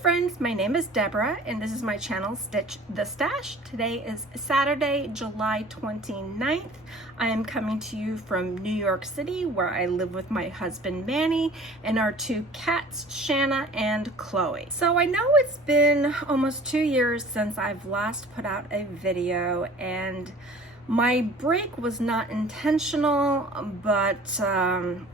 friends, my name is Deborah and this is my channel Stitch the Stash. Today is Saturday, July 29th. I am coming to you from New York City where I live with my husband Manny and our two cats Shanna and Chloe. So I know it's been almost 2 years since I've last put out a video, and my break was not intentional, but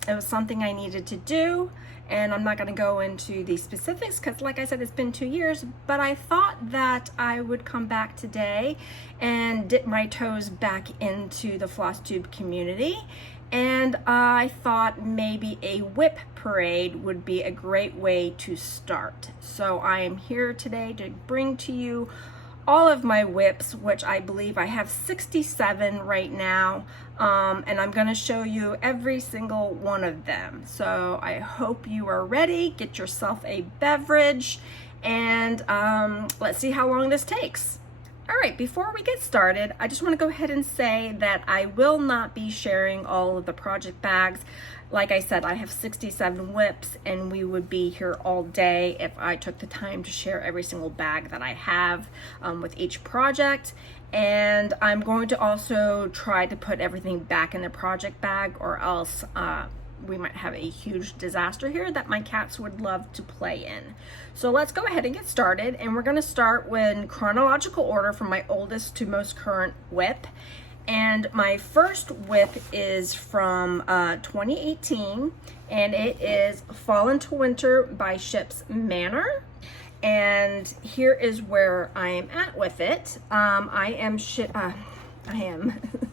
it was something I needed to do. And I'm not going to go into the specifics because, like I said, it's been 2 years, but I thought that I would come back today and dip my toes back into the FlossTube community. And I thought maybe a WIP parade would be a great way to start. So I am here today to bring to you all of my WIPs, which I believe I have 67 right now, and I'm going to show you every single one of them. So I hope you are ready. Get yourself a beverage, and let's see how long this takes. All right, before we get started, I just want to go ahead and say that I will not be sharing all of the project bags. Like I said, I have 67 WIPs, and we would be here all day if I took the time to share every single bag that I have with each project. And I'm going to also try to put everything back in the project bag, or else we might have a huge disaster here that my cats would love to play in. So let's go ahead and get started, and we're going to start in chronological order from my oldest to most current WIP. And my first WIP is from 2018, and it is Fall into Winter by Ship's Manor. And here is where I am at with it. I am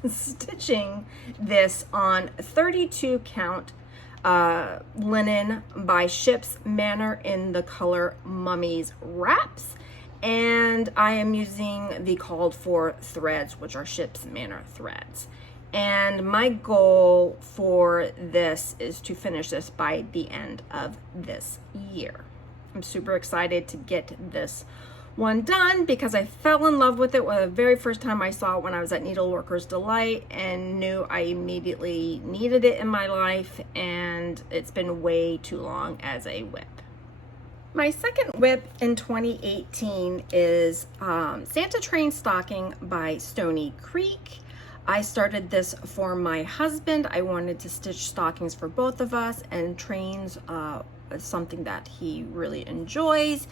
stitching this on 32 count linen by Ship's Manor in the color Mummy's Wraps. And I am using the called for threads, which are Ship's Manor threads. And my goal for this is to finish this by the end of this year. I'm super excited to get this one done because I fell in love with it the very first time I saw it when I was at Needleworkers Delight, and knew I immediately needed it in my life, and it's been way too long as a WIP. My second WIP in 2018 is Santa Train Stocking by Stony Creek. I started this for my husband. I wanted to stitch stockings for both of us, and trains is something that he really enjoys.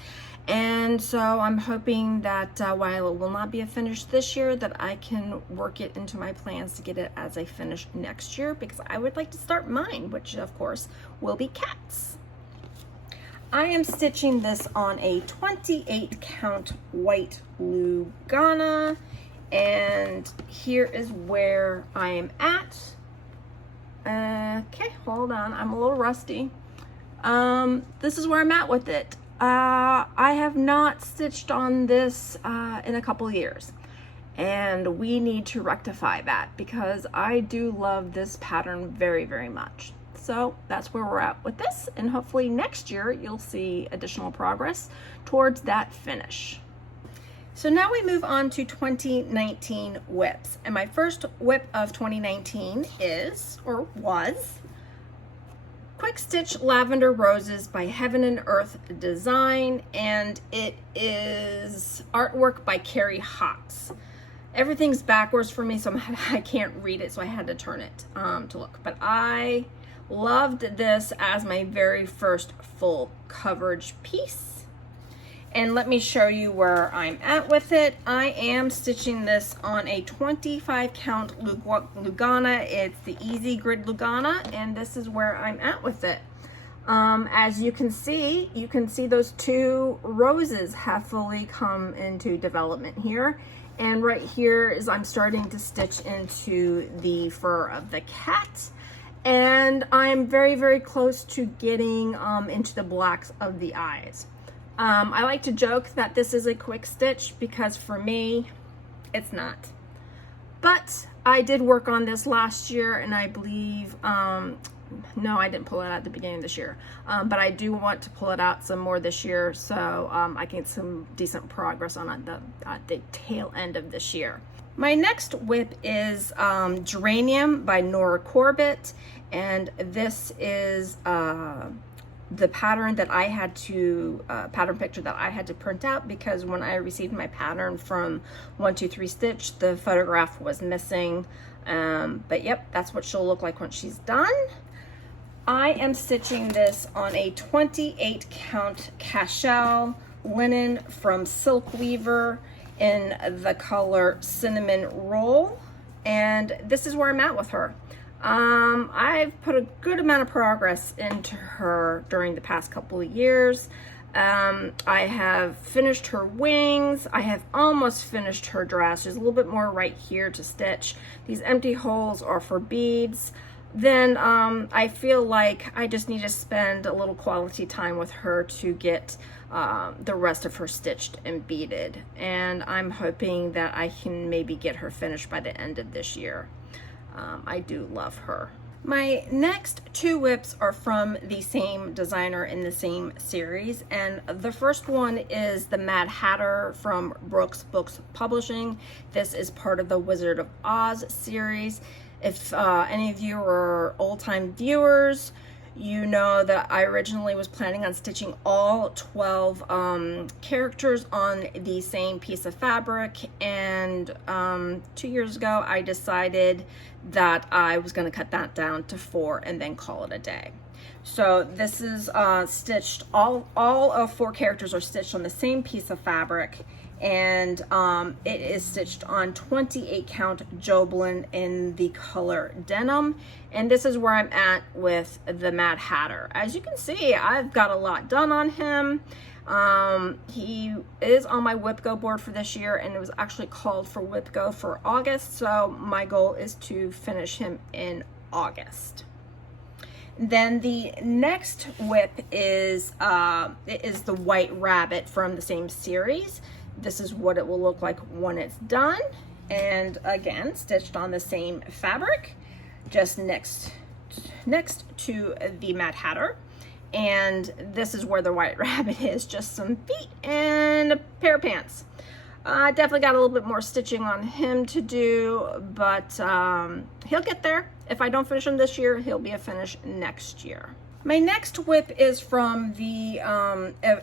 And so I'm hoping that while it will not be a finish this year, that I can work it into my plans to get it as a finish next year, because I would like to start mine, which of course will be cats. I am stitching this on a 28 count white Lugana, and here is where I am at. Okay, hold on, I'm a little rusty. This is where I'm at with it. I have not stitched on this in a couple years, and we need to rectify that because I do love this pattern very, very much. So that's where we're at with this, and hopefully next year you'll see additional progress towards that finish. So now we move on to 2019 WIPs, and my first WIP of 2019 was Quick Stitch Lavender Roses by Heaven and Earth Design, and it is artwork by Carrie Hawks. Everything's backwards for me, so I can't read it, so I had to turn it to look. But I loved this as my very first full coverage piece. And let me show you where I'm at with it. I am stitching this on a 25 count Lugana. It's the Easy Grid Lugana, and this is where I'm at with it. As you can see those two roses have fully come into development here. And right here is I'm starting to stitch into the fur of the cat. And I'm very, very close to getting into the blacks of the eyes. I like to joke that this is a quick stitch because for me, it's not. But I did work on this last year, and I believe, no, I didn't pull it out at the beginning of this year. But I do want to pull it out some more this year, so I can get some decent progress on it at the tail end of this year. My next WIP is Geranium by Nora Corbett, and this is the pattern that I had to, pattern picture that I had to print out, because when I received my pattern from 123 Stitch, the photograph was missing. But yep, that's what she'll look like when she's done. I am stitching this on a 28 count cashel linen from Silk Weaver in the color Cinnamon Roll, and this is where I'm at with her. I've put a good amount of progress into her during the past couple of years. I have finished her wings. I have almost finished her dress. There's a little bit more right here to stitch. These empty holes are for beads. Then I feel like I just need to spend a little quality time with her to get the rest of her stitched and beaded. And I'm hoping that I can maybe get her finished by the end of this year. I do love her. My next two WIPs are from the same designer in the same series, and the first one is the Mad Hatter from Brooks Books Publishing. This is part of the Wizard of Oz series. If any of you are old-time viewers, you know that I originally was planning on stitching all 12 characters on the same piece of fabric, and 2 years ago I decided that I was going to cut that down to 4 and then call it a day. So this is stitched, all of 4 characters are stitched on the same piece of fabric, and it is stitched on 28 count Joblin in the color Denim. And this is where I'm at with the Mad Hatter. As you can see, I've got a lot done on him. He is on my WIP Go board for this year, and it was actually called for WIP Go for August, so my goal is to finish him in August. Then the next WIP is the White Rabbit from the same series. This is what it will look like when it's done, and again stitched on the same fabric, just next to the Mad Hatter. And this is where the White Rabbit is, just some feet and a pair of pants. I definitely got a little bit more stitching on him to do, but he'll get there. If I don't finish him this year, he'll be a finish next year. My next WIP is from the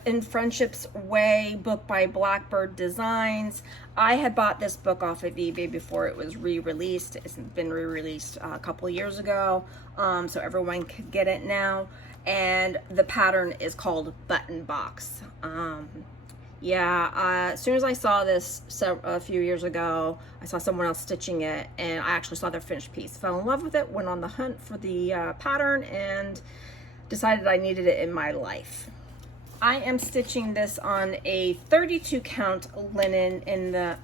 In Friendship's Way book by Blackbird Designs. I had bought this book off of eBay before it was re-released. It's been re-released a couple of years ago, so everyone could get it now. And the pattern is called Button Box. As soon as I saw this a few years ago, I saw someone else stitching it, and I actually saw their finished piece. Fell in love with it, went on the hunt for the pattern, and decided I needed it in my life. I am stitching this on a 32 count linen in the,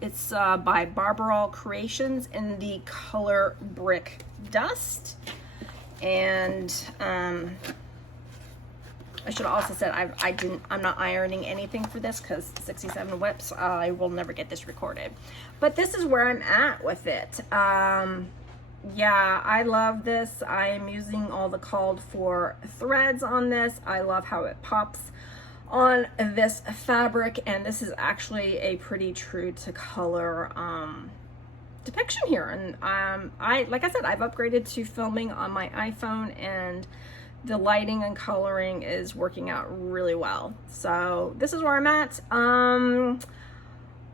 it's by Barbarol Creations in the color Brick Dust. And I should have also said I'm not ironing anything for this because 67 WIPs, I will never get this recorded. But this is where I'm at with it. Yeah, I love this. I am using all the called for threads on this. I love how it pops on this fabric, and this is actually a pretty true to color depiction here. And like I said, I've upgraded to filming on my iPhone, and the lighting and coloring is working out really well. So this is where I'm at.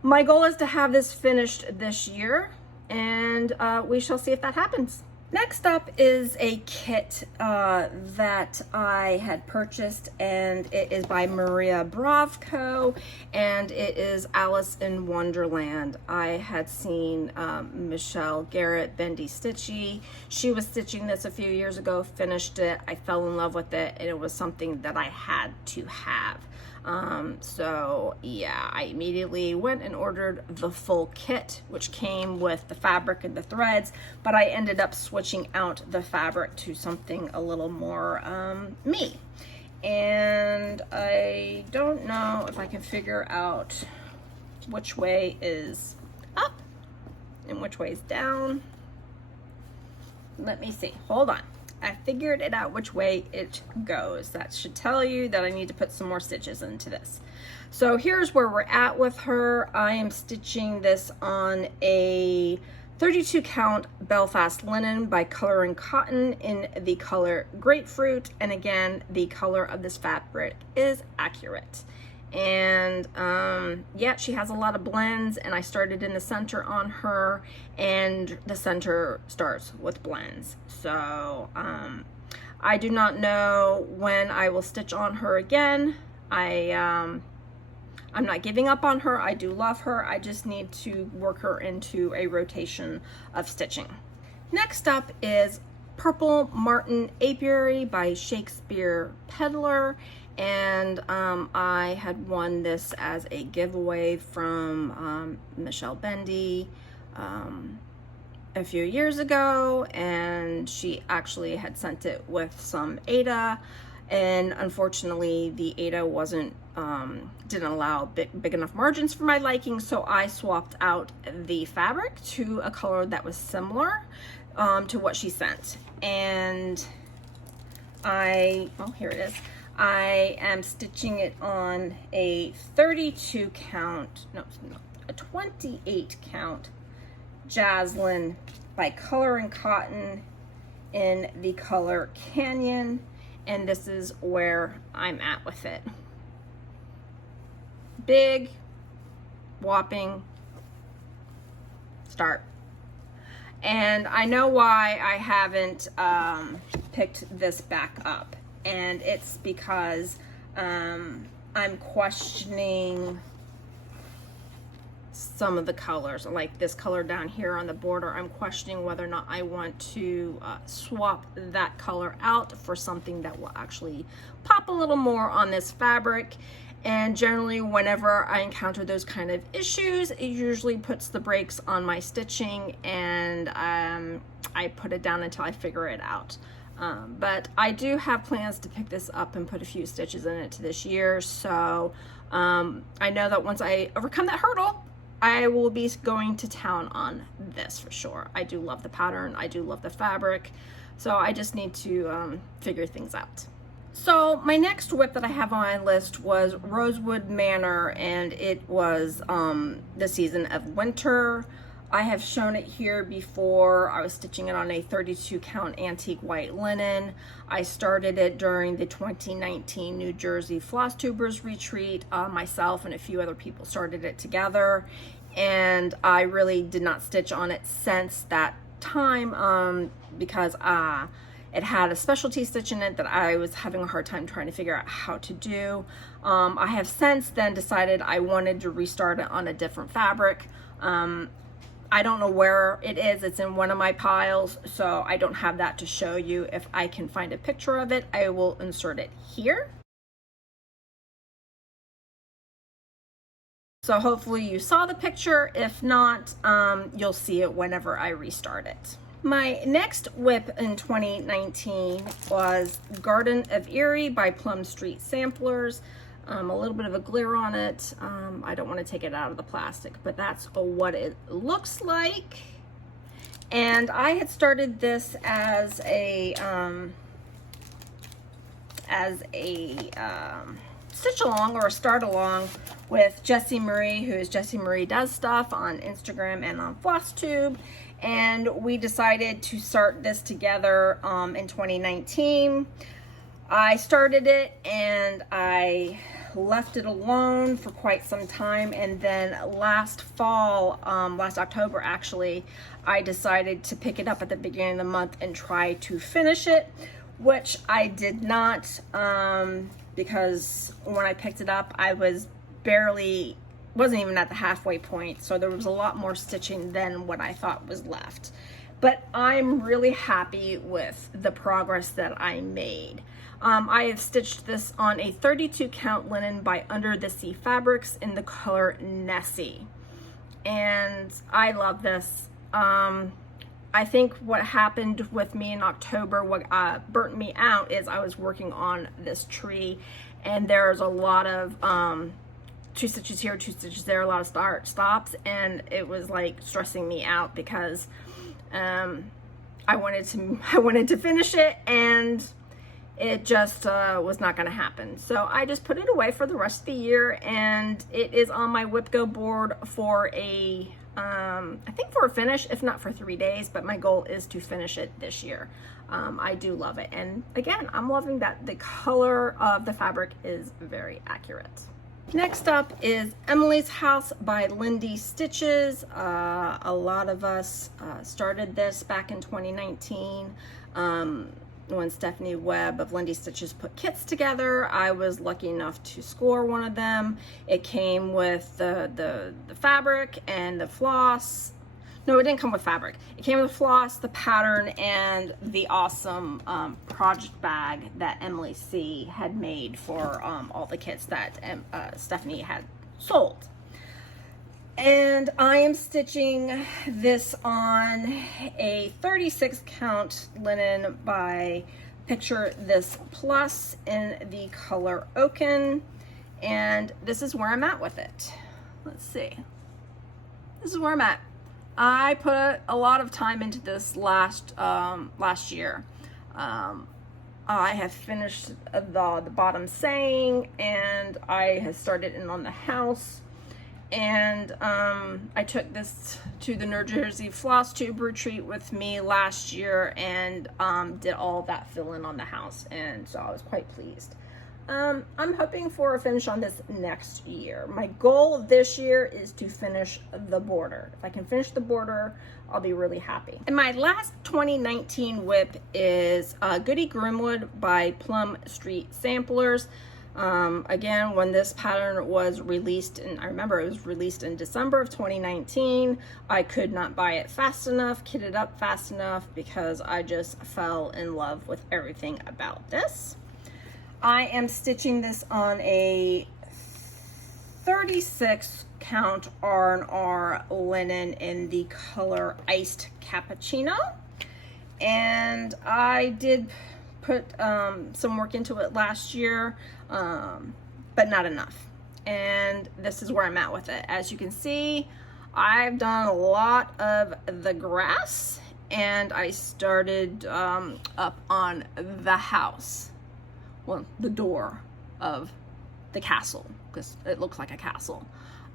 My goal is to have this finished this year, and we shall see if that happens. Next up is a kit that I had purchased, and it is by Maria Bravko, and it is Alice in Wonderland. I had seen Michelle Garrett, Lindy Stitches. She was stitching this a few years ago, finished it. I fell in love with it, and it was something that I had to have. So yeah, I immediately went and ordered the full kit, which came with the fabric and the threads, but I ended up switching out the fabric to something a little more me. And I don't know if I can figure out which way is up and which way is down. Let me see, hold on. I figured it out which way it goes. That should tell you that I need to put some more stitches into this. So here's where we're at with her. I am stitching this on a 32 count Belfast linen by Color and Cotton in the color Grapefruit. And again, the color of this fabric is accurate. And yeah, she has a lot of blends, and I started in the center on her, and the center starts with blends. So I do not know when I will stitch on her again. I'm not giving up on her. I do love her. I just need to work her into a rotation of stitching. Next up is Purple Martin Apiary by Shakespeare Peddler. And I had won this as a giveaway from Michelle Bendy a few years ago, and she actually had sent it with some Aida, and unfortunately the Aida didn't allow big enough margins for my liking, so I swapped out the fabric to a color that was similar to what she sent. And here it is. I am stitching it on a 32 count, no, a 28 count Jaslyn by Color and Cotton in the color Canyon, and this is where I'm at with it. Big, whopping start. And I know why I haven't picked this back up. And it's because I'm questioning some of the colors, like this color down here on the border. I'm questioning whether or not I want to swap that color out for something that will actually pop a little more on this fabric. And generally, whenever I encounter those kind of issues, it usually puts the brakes on my stitching, and I put it down until I figure it out. But I do have plans to pick this up and put a few stitches in it this year. So I know that once I overcome that hurdle, I will be going to town on this for sure. I do love the pattern. I do love the fabric. So I just need to figure things out. So my next WIP that I have on my list was Rosewood Manor, and it was the season of winter. I have shown it here before. I was stitching it on a 32 count antique white linen. I started it during the 2019 New Jersey FlossTubers retreat. Myself and a few other people started it together, and I really did not stitch on it since that time because it had a specialty stitch in it that I was having a hard time trying to figure out how to do. I have since then decided I wanted to restart it on a different fabric. I don't know where it is. It's in one of my piles, so I don't have that to show you. If I can find a picture of it, I will insert it here. So hopefully you saw the picture. If not, you'll see it whenever I restart it. My next WIP in 2019 was Garden of Erie by Plum Street Samplers. A little bit of a glare on it. I don't want to take it out of the plastic, but that's what it looks like. And I had started this as a stitch along or a start along with Jessie Marie, who is Jessie Marie Does Stuff on Instagram and on FlossTube. And we decided to start this together in 2019. I started it and I left it alone for quite some time, and then last fall, last October actually, I decided to pick it up at the beginning of the month and try to finish it, which I did not, because when I picked it up I wasn't even at the halfway point, so there was a lot more stitching than what I thought was left. But I'm really happy with the progress that I made. I have stitched this on a 32 count linen by Under the Sea Fabrics in the color Nessie, and I love this. I think what happened with me in October, what burnt me out, is I was working on this tree, and there's a lot of 2 stitches here, 2 stitches there, a lot of start stops, and it was like stressing me out because I wanted to finish it, and it just was not going to happen. So I just put it away for the rest of the year, and it is on my WIP Go board for a I think for a finish, if not for 3 days, but my goal is to finish it this year. I do love it. And again, I'm loving that the color of the fabric is very accurate. Next up is Emily's House by Lindy Stitches. A lot of us started this back in 2019. When Stephanie Webb of Lindy Stitches put kits together. I was lucky enough to score one of them. It came with the fabric and the floss. No, it didn't come with fabric. It came with floss, the pattern, and the awesome project bag that Emily C had made for all the kits that Stephanie had sold. And I am stitching this on a 36 count linen by Picture This Plus in the color Oaken. And this is where I'm at with it. Let's see. This is where I'm at. I put a lot of time into this last year. I have finished the bottom saying, and I have started in on the house. And I took this to the New Jersey FlossTube retreat with me last year and did all that fill-in on the house, and so I was quite pleased. I'm hoping for a finish on this next year. My goal this year is to finish the border. If I can finish the border, I'll be really happy. And my last 2019 WIP is Goody Grimwood by Plum Street Samplers. Again, when this pattern was released, and I remember it was released in December of 2019, I could not buy it fast enough, kit it up fast enough, because I just fell in love with everything about this. I am stitching this on a 36 count R&R linen in the color Iced Cappuccino, and I did put some work into it last year, but not enough. And this is where I'm at with it. As you can see, I've done a lot of the grass, and I started up on the house, well, the door of the castle, because it looks like a castle.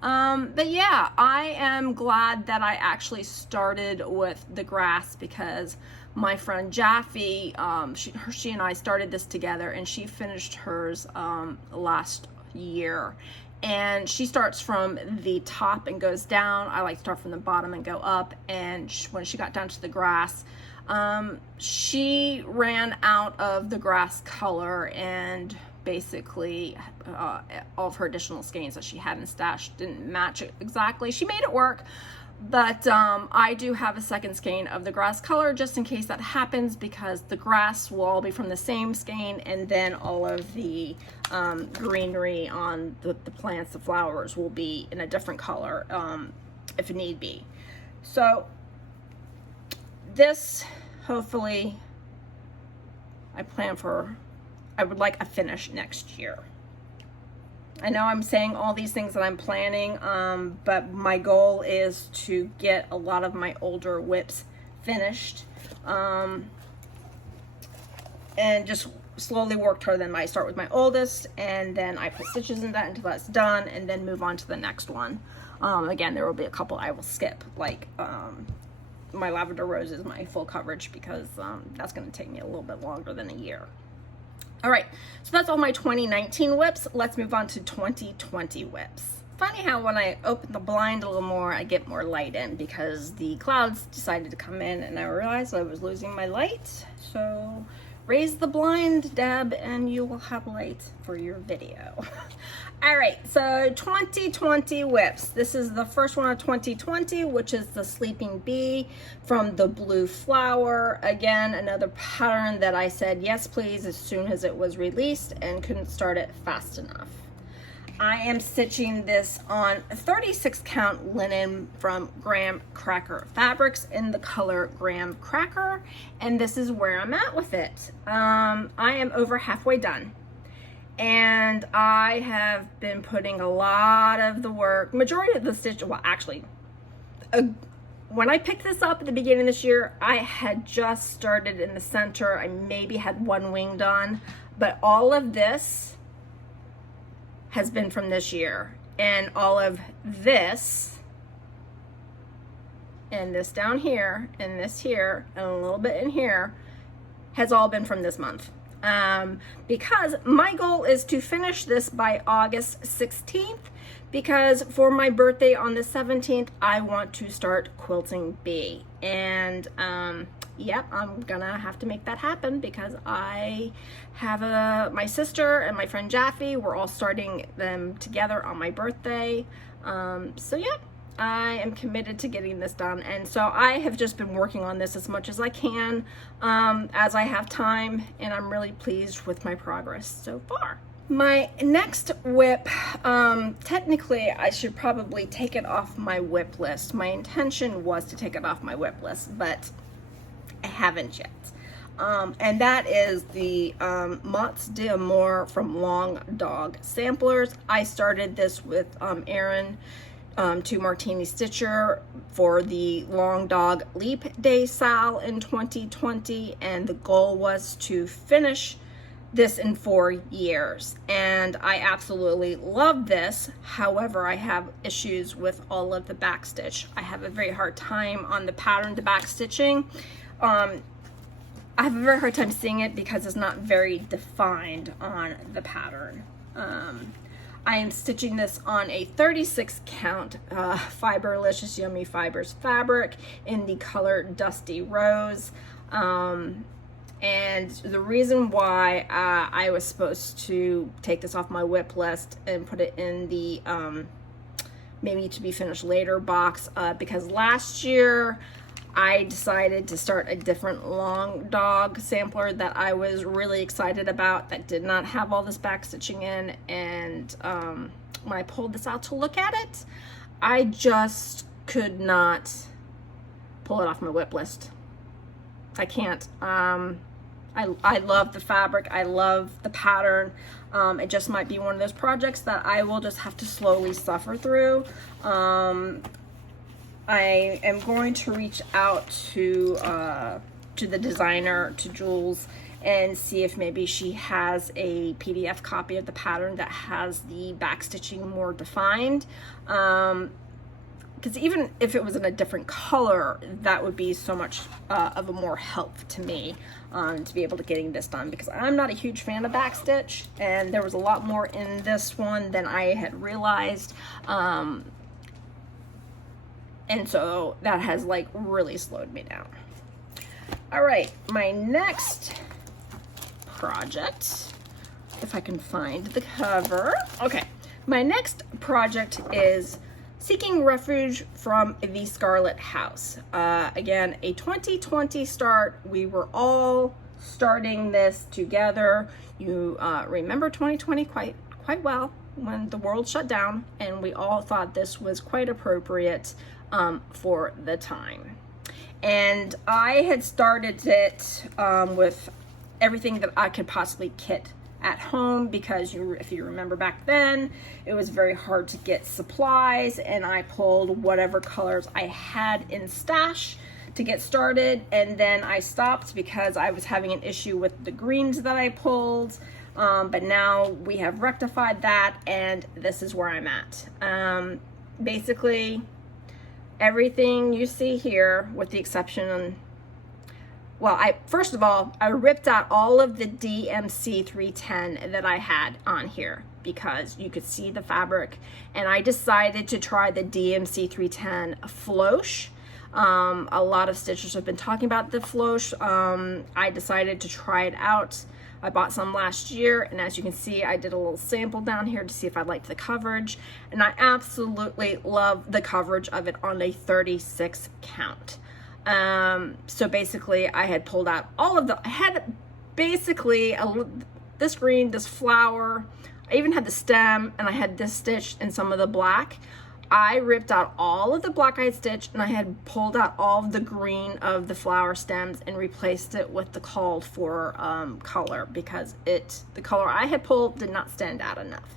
But yeah, I am glad that I actually started with the grass, because my friend Jaffe, she and I started this together, and she finished hers last year. And she starts from the top and goes down. I like to start from the bottom and go up. And when she got down to the grass, she ran out of the grass color, and basically all of her additional skeins that she had in stash didn't match it exactly. She made it work, but I do have a second skein of the grass color just in case that happens, because the grass will all be from the same skein, and then all of the greenery on the plants, the flowers, will be in a different color if need be. So this, hopefully, I would like a finish next year. I know I'm saying all these things that I'm planning, but my goal is to get a lot of my older WIPs finished, and just slowly work toward them. I start with my oldest, and then I put stitches in that until that's done, and then move on to the next one. Again, there will be a couple I will skip, like my Lavender Rose is my full coverage, because that's going to take me a little bit longer than a year. All right, so that's all my 2019 WIPs. Let's move on to 2020 WIPs. Funny how when I open the blind a little more, I get more light in, because the clouds decided to come in, and I realized I was losing my light. So raise the blind, Deb, and you will have light for your video. All right, so 2020 WIPs. This is the first one of 2020, which is the Sleeping Bee from the Blue Flower. Again, another pattern that I said yes please as soon as it was released, and couldn't start it fast enough. I am stitching this on 36 count linen from Graham Cracker Fabrics in the color Graham Cracker, and this is where I'm at with it. I am over halfway done, and I have been putting a lot of the work, majority of the stitch, well actually, when I picked this up at the beginning of this year, I had just started in the center. I maybe had one wing done, but all of this has been from this year, and all of this and this down here, and this here, and a little bit in here has all been from this month. Because my goal is to finish this by August 16th, because for my birthday on the 17th, I want to start quilting B. And yep, I'm gonna have to make that happen because I have my sister and my friend Jaffe, we're all starting them together on my birthday. So yep, I am committed to getting this done. And so I have just been working on this as much as I can as I have time, and I'm really pleased with my progress so far. My next WIP, technically I should probably take it off my WIP list. My intention was to take it off my WIP list, but I haven't yet. And that is the Mots d'Amour from Long Dog Samplers. I started this with Erin to Martini Stitcher for the Long Dog Leap Day sale in 2020, and the goal was to finish this in 4 years, and I absolutely love this. However, I have issues with all of the back stitch. I have a very hard time on the pattern, the back stitching. I have a very hard time seeing it because it's not very defined on the pattern. I am stitching this on a 36 count Fiberlicious Yummy Fibers fabric in the color Dusty Rose. And the reason why I was supposed to take this off my WIP list and put it in the maybe to be finished later box, because last year I decided to start a different Long Dog sampler that I was really excited about that did not have all this back stitching in, and when I pulled this out to look at it, I just could not pull it off my WIP list. I can't. I love the fabric, I love the pattern. It just might be one of those projects that I will just have to slowly suffer through. I am going to reach out to the designer, to Jules, and see if maybe she has a PDF copy of the pattern that has the back stitching more defined. Because even if it was in a different color, that would be so much of a more help to me to be able to getting this done, because I'm not a huge fan of backstitch, and there was a lot more in this one than I had realized. And so that has like really slowed me down. All right, my next project, if I can find the cover. Okay, my next project is Seeking Refuge from the Scarlet House. Again, a 2020 start. We were all starting this together. You remember 2020 quite well, when the world shut down, and we all thought this was quite appropriate for the time. And I had started it with everything that I could possibly kit at home, because if you remember back then, it was very hard to get supplies, and I pulled whatever colors I had in stash to get started, and then I stopped because I was having an issue with the greens that I pulled, but now we have rectified that, and this is where I'm at. Basically everything you see here, with the exception, well, first of all, I ripped out all of the DMC 310 that I had on here because you could see the fabric, and I decided to try the DMC 310 Floche. A lot of stitchers have been talking about the Floche. I decided to try it out. I bought some last year, and as you can see, I did a little sample down here to see if I liked the coverage, and I absolutely love the coverage of it on a 36 count. So basically I had pulled out all of I had basically this green, this flower, I even had the stem, and I had this stitched in some of the black. I ripped out all of the black I had stitched, and I had pulled out all of the green of the flower stems and replaced it with the called for color, because the color I had pulled did not stand out enough.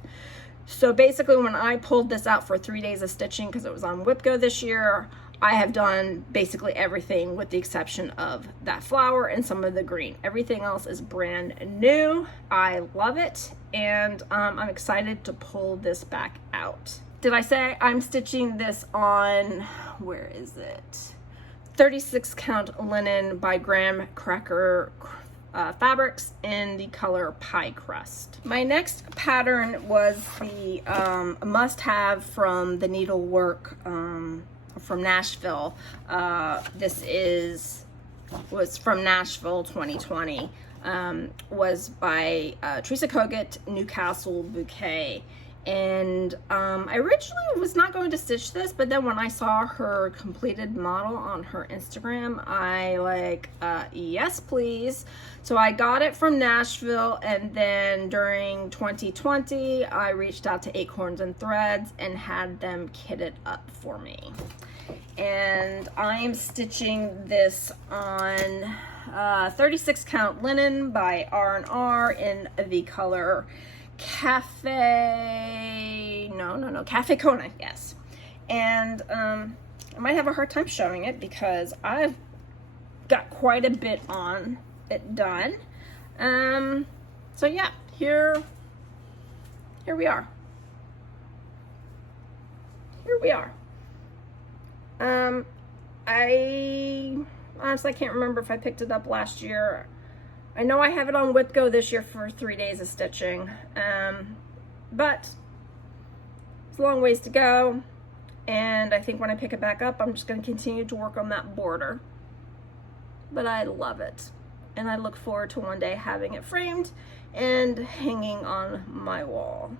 So basically when I pulled this out for 3 days of stitching, because it was on WIP Go this year, I have done basically everything with the exception of that flower and some of the green. Everything else is brand new. I love it, and I'm excited to pull this back out. Did I say I'm stitching this on, where is it? 36 count linen by Graham Cracker Fabrics in the color Pie Crust. My next pattern was the must-have from the Needlework from Nashville. This was from Nashville 2020. Was by Teresa Kogut, Newcastle Bouquet. And I originally was not going to stitch this, but then when I saw her completed model on her Instagram, I like, yes please. So I got it from Nashville, and then during 2020 I reached out to Acorns and Threads and had them kit it up for me. And I am stitching this on 36 count linen by R&R in the color Cafe Kona, yes. And I might have a hard time showing it because I've got quite a bit on it done. So yeah, here we are. I honestly can't remember if I picked it up last year. I know I have it on WIP Go this year for 3 days of stitching, but it's a long ways to go, and I think when I pick it back up, I'm just going to continue to work on that border. But I love it, and I look forward to one day having it framed and hanging on my wall.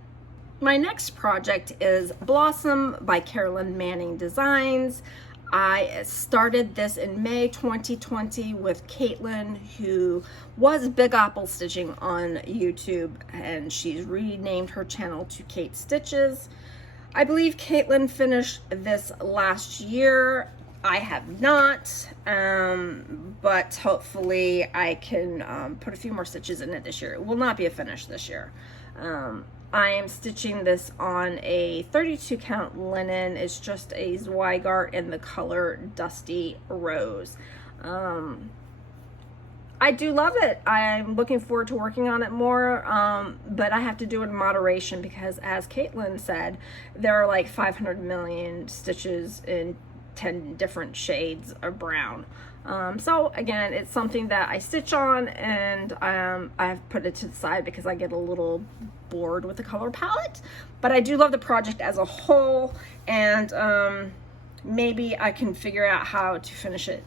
My next project is Blossom by Carolyn Manning Designs. I started this in May 2020 with Caitlin, who was Big Apple Stitching on YouTube, and she's renamed her channel to Kate Stitches. I believe Caitlin finished this last year. I have not, but hopefully I can put a few more stitches in it this year. It will not be a finish this year. I am stitching this on a 32 count linen. It's just a Zweigart in the color Dusty Rose. I do love it. I'm looking forward to working on it more, but I have to do it in moderation because, as Caitlin said, there are like 500 million stitches in 10 different shades of brown. So again, it's something that I stitch on, and I've put it to the side because I get a little bored with the color palette. But I do love the project as a whole, and maybe I can figure out how to finish it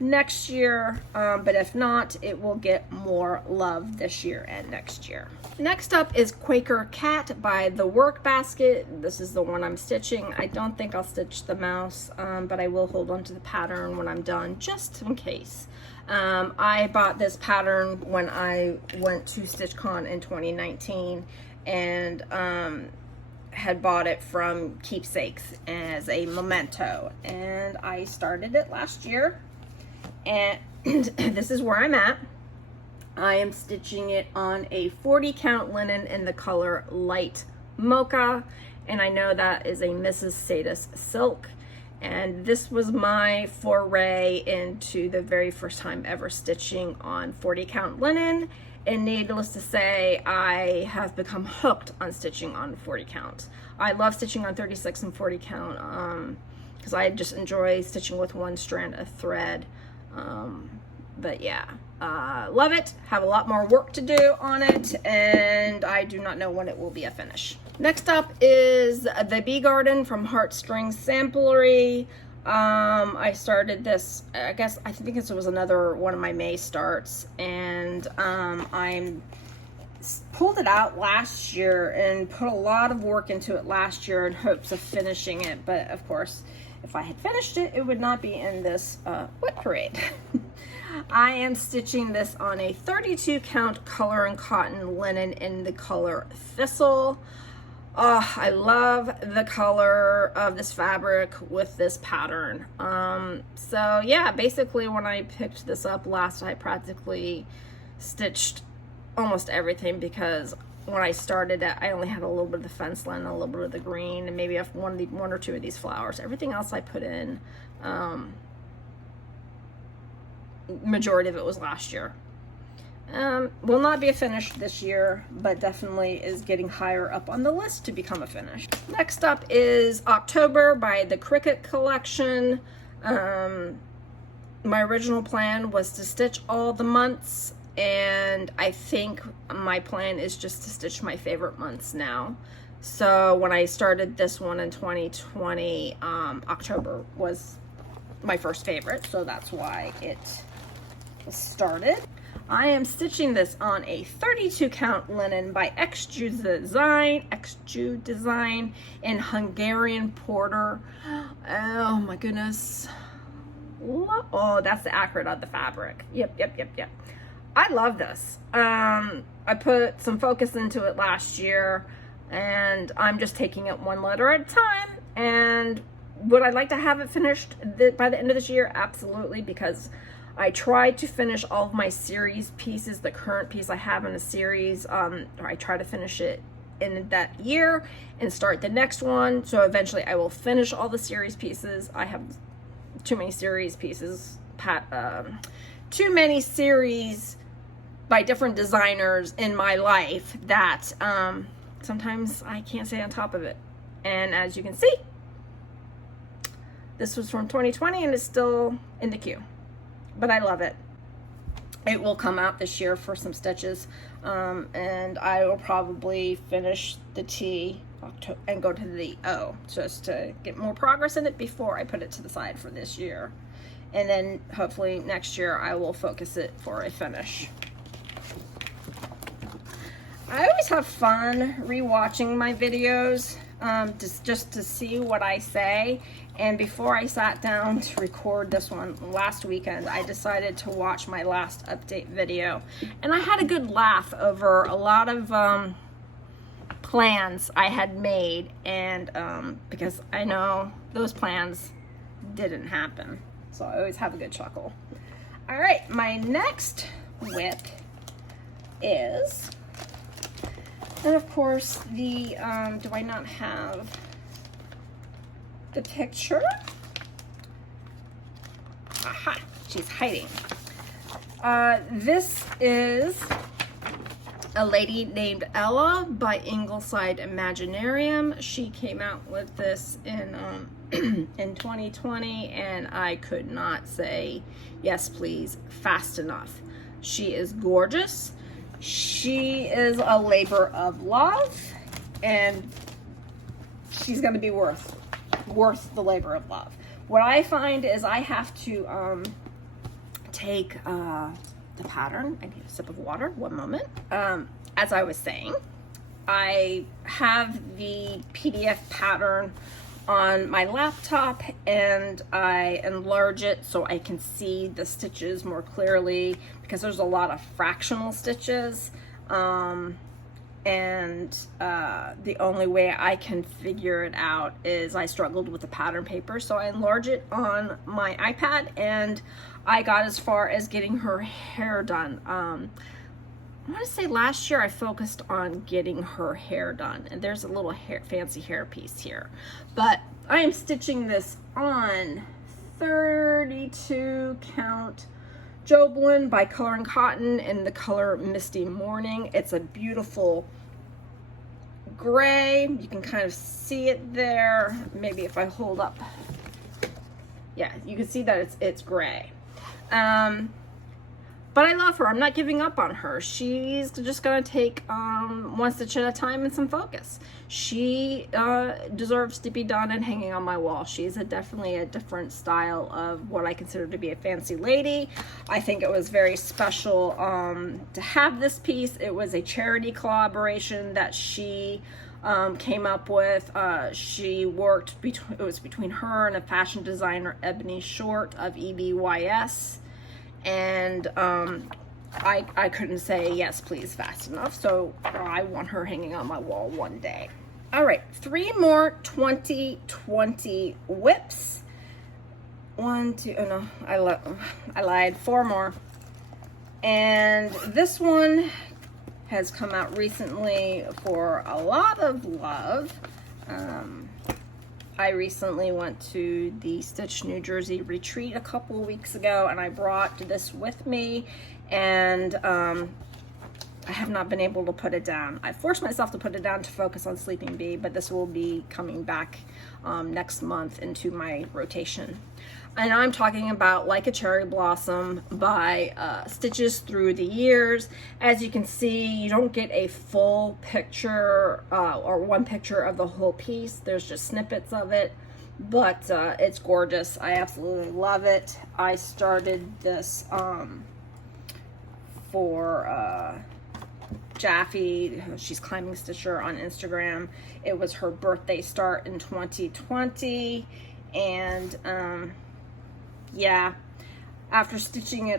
next year, but if not, it will get more love this year and next year. Next up is Quaker Cat by The Work Basket. This is the one I'm stitching. I don't think I'll stitch the mouse, but I will hold on to the pattern when I'm done, just in case. I bought this pattern when I went to StitchCon in 2019, and had bought it from Keepsakes as a memento, and I started it last year. And this is where I'm at. I am stitching it on a 40 count linen in the color Light Mocha, and I know that is a Mrs. Sadis silk, and this was my foray into the very first time ever stitching on 40 count linen, and needless to say, I have become hooked on stitching on 40 count. I love stitching on 36 and 40 count because I just enjoy stitching with one strand of thread. But yeah, love it. Have a lot more work to do on it, and I do not know when it will be a finish. Next up is the Bee Garden from Heartstrings Samplery. I started this, I think this was another one of my May starts, and I pulled it out last year and put a lot of work into it last year in hopes of finishing it, but of course, if I had finished it, it would not be in this WIP parade. I am stitching this on a 32 count color and cotton linen in the color Thistle. Oh, I love the color of this fabric with this pattern. So yeah, basically when I picked this up last, I practically stitched almost everything, because when I started it, I only had a little bit of the fence line, a little bit of the green, and maybe one or two of these flowers. Everything else I put in, majority of it was last year. Will not be a finish this year, but definitely is getting higher up on the list to become a finish. Next up is October by the Cricut Collection. my original plan was to stitch all the months, and I think my plan is just to stitch my favorite months now. So when I started this one in 2020, October was my first favorite, so that's why it started. I am stitching this on a 32 count linen by XJU Design in Hungarian Porter. Oh my goodness. Oh, that's the accurate of the fabric. Yep. I love this. I put some focus into it last year, and I'm just taking it one letter at a time. And would I like to have it finished by the end of this year? Absolutely, because I tried to finish all of my series pieces. The current piece I have in a series, I try to finish it in that year and start the next one. So eventually I will finish all the series pieces. I have too many series pieces, too many series by different designers in my life that sometimes I can't stay on top of it. And as you can see, this was from 2020 and it's still in the queue, but I love it. It will come out this year for some stitches, and I will probably finish the T and go to the O just to get more progress in it before I put it to the side for this year. And then hopefully next year I will focus it for a finish. I always have fun rewatching my videos, just to see what I say. And before I sat down to record this one last weekend, I decided to watch my last update video. And I had a good laugh over a lot of plans I had made, and because I know those plans didn't happen. So I always have a good chuckle. All right, my next WIP is, and of course the, do I not have the picture? Aha, she's hiding. This is a lady named Ella by Ingleside Imaginarium. She came out with this in in 2020, and I could not say yes please fast enough. She is gorgeous. She is a labor of love, and she's going to be worth the labor of love. What I find is I have to take the pattern. I need a sip of water, one moment. As I was saying, I have the PDF pattern on my laptop, and I enlarge it so I can see the stitches more clearly, because there's a lot of fractional stitches, and the only way I can figure it out is I struggled with the pattern paper, so I enlarge it on my iPad, and I got as far as getting her hair done. I want to say last year I focused on getting her hair done, and there's a little fancy hair piece here, but I am stitching this on 32 count Joblin by Coloring Cotton in the color Misty Morning. It's a beautiful gray. You can kind of see it there. Maybe if I hold up, yeah, you can see that it's gray. But I love her. I'm not giving up on her. She's just gonna take one stitch at a time and some focus. She deserves to be done and hanging on my wall. She's definitely a different style of what I consider to be a fancy lady. I think it was very special to have this piece. It was a charity collaboration that she came up with. She worked it was between her and a fashion designer, Ebony Short of EBYS. And I couldn't say yes please fast enough, so I want her hanging on my wall one day. All right, 3 more 2020 WIPs. 1, 2, oh no, I lied, 4 more. And this one has come out recently for a lot of love. I recently went to the Stitch New Jersey retreat a couple weeks ago, and I brought this with me, and I have not been able to put it down. I forced myself to put it down to focus on Sleeping Bee, but this will be coming back next month into my rotation. And I'm talking about Like a Cherry Blossom by Stitches Through the Years. As you can see, you don't get a full picture or one picture of the whole piece. There's just snippets of it, but it's gorgeous. I absolutely love it. I started this for Jaffe. She's Climbing Stitcher on Instagram. It was her birthday start in 2020, and yeah, after stitching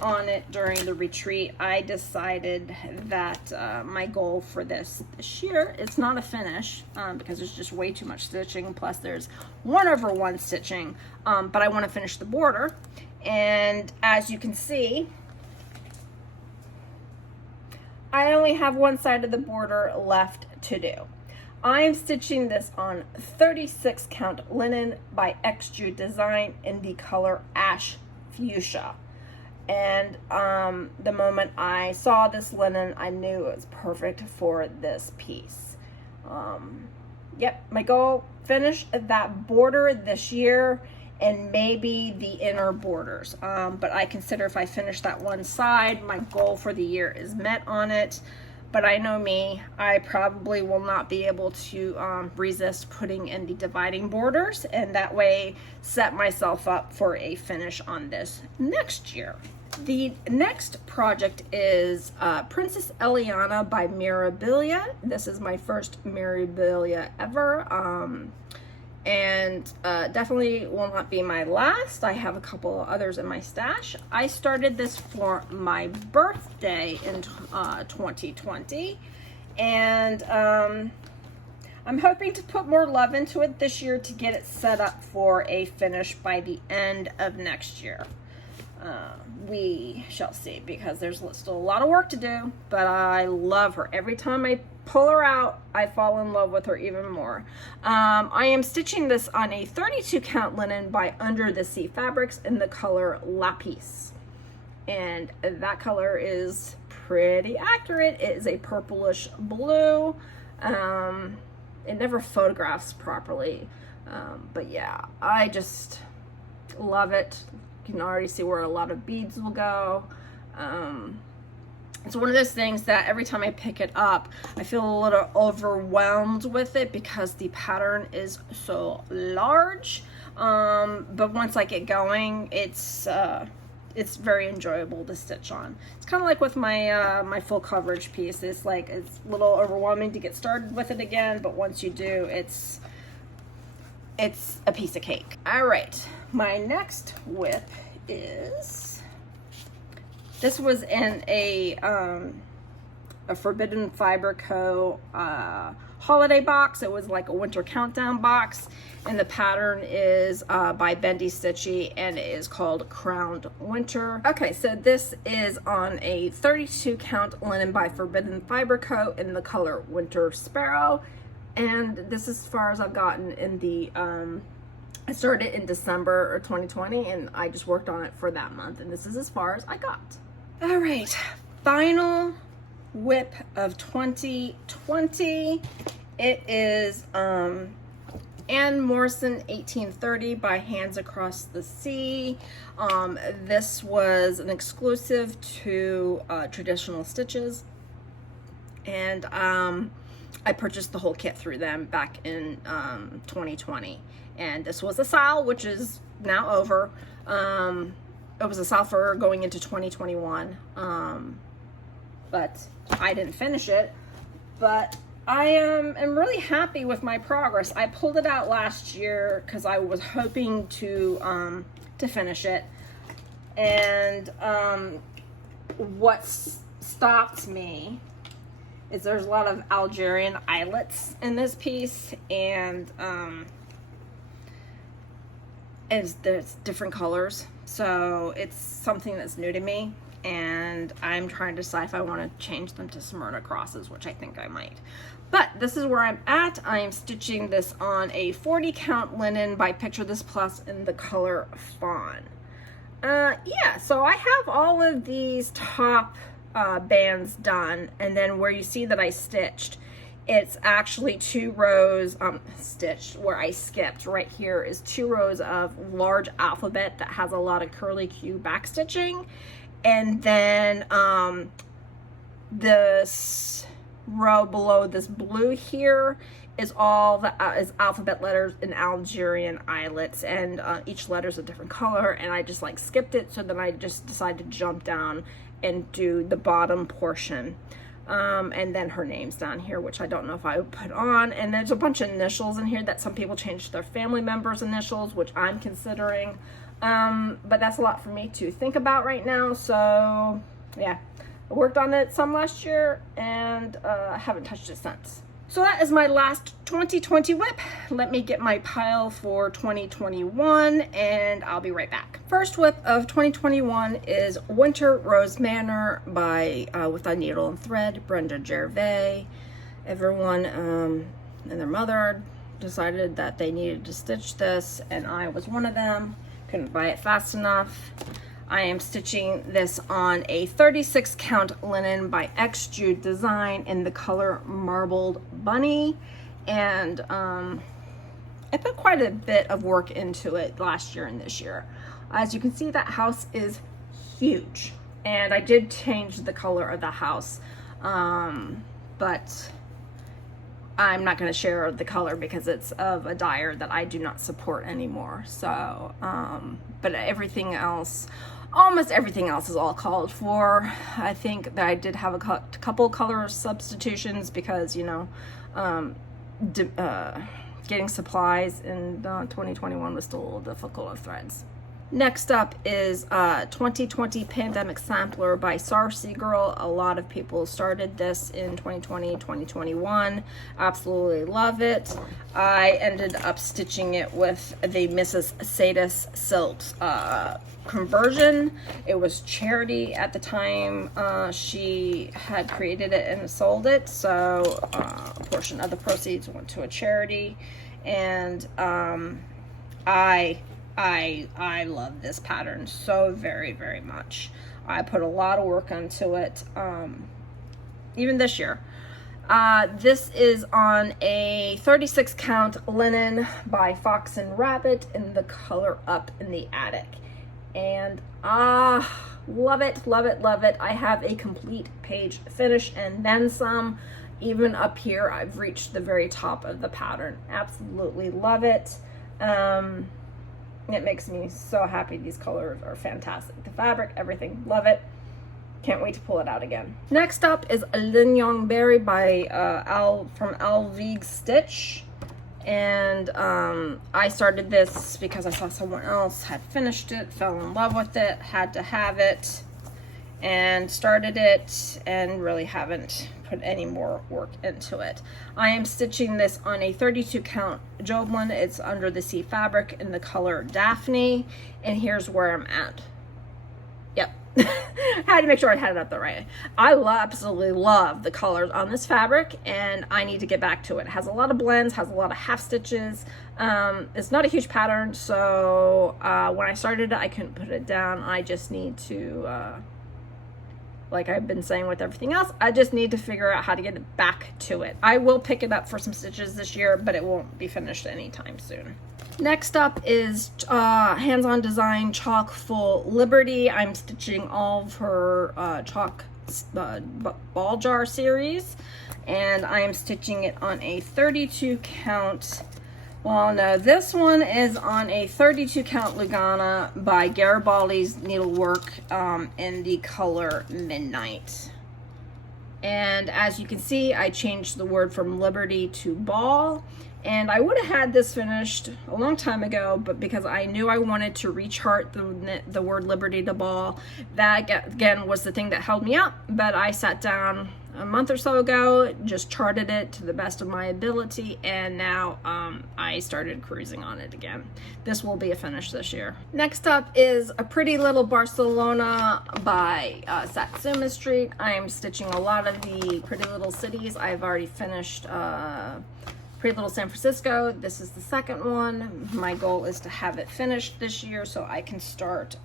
on it during the retreat, I decided that my goal for this year, it's not a finish because there's just way too much stitching, plus there's 1/1 stitching, but I want to finish the border. And as you can see, I only have one side of the border left to do. I am stitching this on 36 count linen by XJU Design in the color Ash Fuchsia. And the moment I saw this linen, I knew it was perfect for this piece. Yep, my goal, finish that border this year, and maybe the inner borders. But I consider if I finish that one side, my goal for the year is met on it. But I know me, I probably will not be able to resist putting in the dividing borders, and that way set myself up for a finish on this next year. The next project is Princess Eliana by Mirabilia. This is my first Mirabilia ever. And definitely will not be my last. I have a couple others in my stash. I started this for my birthday in 2020, and I'm hoping to put more love into it this year to get it set up for a finish by the end of next year. We shall see, because there's still a lot of work to do, but I love her. Every time I pull her out, I fall in love with her even more. I am stitching this on a 32 count linen by Under the Sea Fabrics in the color Lapis, and that color is pretty accurate. It is a purplish blue. It never photographs properly, but yeah, I just love it. You can already see where a lot of beads will go. It's one of those things that every time I pick it up, I feel a little overwhelmed with it because the pattern is so large. But once I get going, it's very enjoyable to stitch on. It's kind of like with my my full coverage piece. It's like it's a little overwhelming to get started with it again, but once you do, it's a piece of cake. All right, my next WIP is, this was in a Forbidden Fiber Co. holiday box. It was like a winter countdown box, and the pattern is by Lindy Stitches, and it is called Crowned Winter. Okay, so this is on a 32 count linen by Forbidden Fiber Co. in the color Winter Sparrow. And this is as far as I've gotten in the, I started in December of 2020, and I just worked on it for that month, and this is as far as I got. All right, final WIP of 2020. It is Anne Morrison 1830 by Hands Across the Sea. This was an exclusive to Traditional Stitches, and I purchased the whole kit through them back in 2020, and this was a sale, which is now over. It was a sale for going into 2021, but I didn't finish it. But I am really happy with my progress. I pulled it out last year because I was hoping to finish it, and what stopped me is there's a lot of Algerian eyelets in this piece, and there's different colors, so it's something that's new to me, and I'm trying to decide if I want to change them to Smyrna crosses, which I think I might. But this is where I'm at. I am stitching this on a 40 count linen by Picture This Plus in the color Fawn. Yeah, so I have all of these top bands done, and then where you see that I stitched, it's actually 2 rows stitched. Where I skipped right here is 2 rows of large alphabet that has a lot of curly Q back stitching, and then this row below this blue here is all the is alphabet letters in Algerian eyelets, and each letter is a different color, and I just like skipped it, so then I just decided to jump down and do the bottom portion. And then her name's down here, which I don't know if I would put on, and there's a bunch of initials in here that some people change to their family members' initials, which I'm considering, but that's a lot for me to think about right now. So yeah, I worked on it some last year, and I haven't touched it since. So that is my last 2020 WIP. Let me get my pile for 2021, and I'll be right back. First WIP of 2021 is Winter Rose Manor by With a Needle and Thread, Brenda Gervais. Everyone and their mother decided that they needed to stitch this, and I was one of them. Couldn't buy it fast enough. I am stitching this on a 36 count linen by X Jude Design in the color Marbled Bunny, and I put quite a bit of work into it last year and this year. As you can see, that house is huge, and I did change the color of the house, but I'm not going to share the color because it's of a dyer that I do not support anymore. So but everything else, almost everything else, is all called for. I think that I did have a couple color substitutions because, you know, getting supplies in 2021 was still a little difficult with threads. Next up is 2020 Pandemic Sampler by Sarcy Girl. A lot of people started this in 2020, 2021. Absolutely love it. I ended up stitching it with the Mrs. Sadis Silks conversion. It was charity at the time. She had created it and sold it, so a portion of the proceeds went to a charity, and I love this pattern so very, very much. I put a lot of work into it, even this year. This is on a 36 count linen by Fox and Rabbit in the color Up in the Attic. And love it, love it, love it. I have a complete page finish and then some. Even up here, I've reached the very top of the pattern. Absolutely love it. It makes me so happy. These colors are fantastic. The fabric, everything, love it. Can't wait to pull it out again. Next up is Lignon Berry by from Alvig Stitch. And I started this because I saw someone else had finished it, fell in love with it, had to have it, and started it, and really haven't put any more work into it. I am stitching this on a 32 count Joblin. It's under the sea fabric in the color Daphne, and here's where I'm at. Yep. Had to make sure I had it up the right way. I absolutely love the colors on this fabric, and I need to get back to it. It has a lot of blends, has a lot of half stitches. It's not a huge pattern, so when I started it, I couldn't put it down. I just need to like I've been saying with everything else, I just need to figure out how to get it back to it. I will pick it up for some stitches this year, but it won't be finished anytime soon. Next up is Hands-On Design Chalk Full Liberty. I'm stitching all of her chalk ball jar series, and I am stitching it on a 32 count. Well, no, this one is on a 32 count Lugana by Garibaldi's Needlework in the color Midnight. And as you can see, I changed the word from Liberty to Ball. And I would have had this finished a long time ago, but because I knew I wanted to rechart the word Liberty to Ball, that again was the thing that held me up. But I sat down a month or so ago, just charted it to the best of my ability, and now I started cruising on it again. This will be a finish this year. Next up is A Pretty Little Barcelona by Satsuma Street. I am stitching a lot of the Pretty Little cities. I've already finished Pretty Little San Francisco. This is the second one. My goal is to have it finished this year so I can start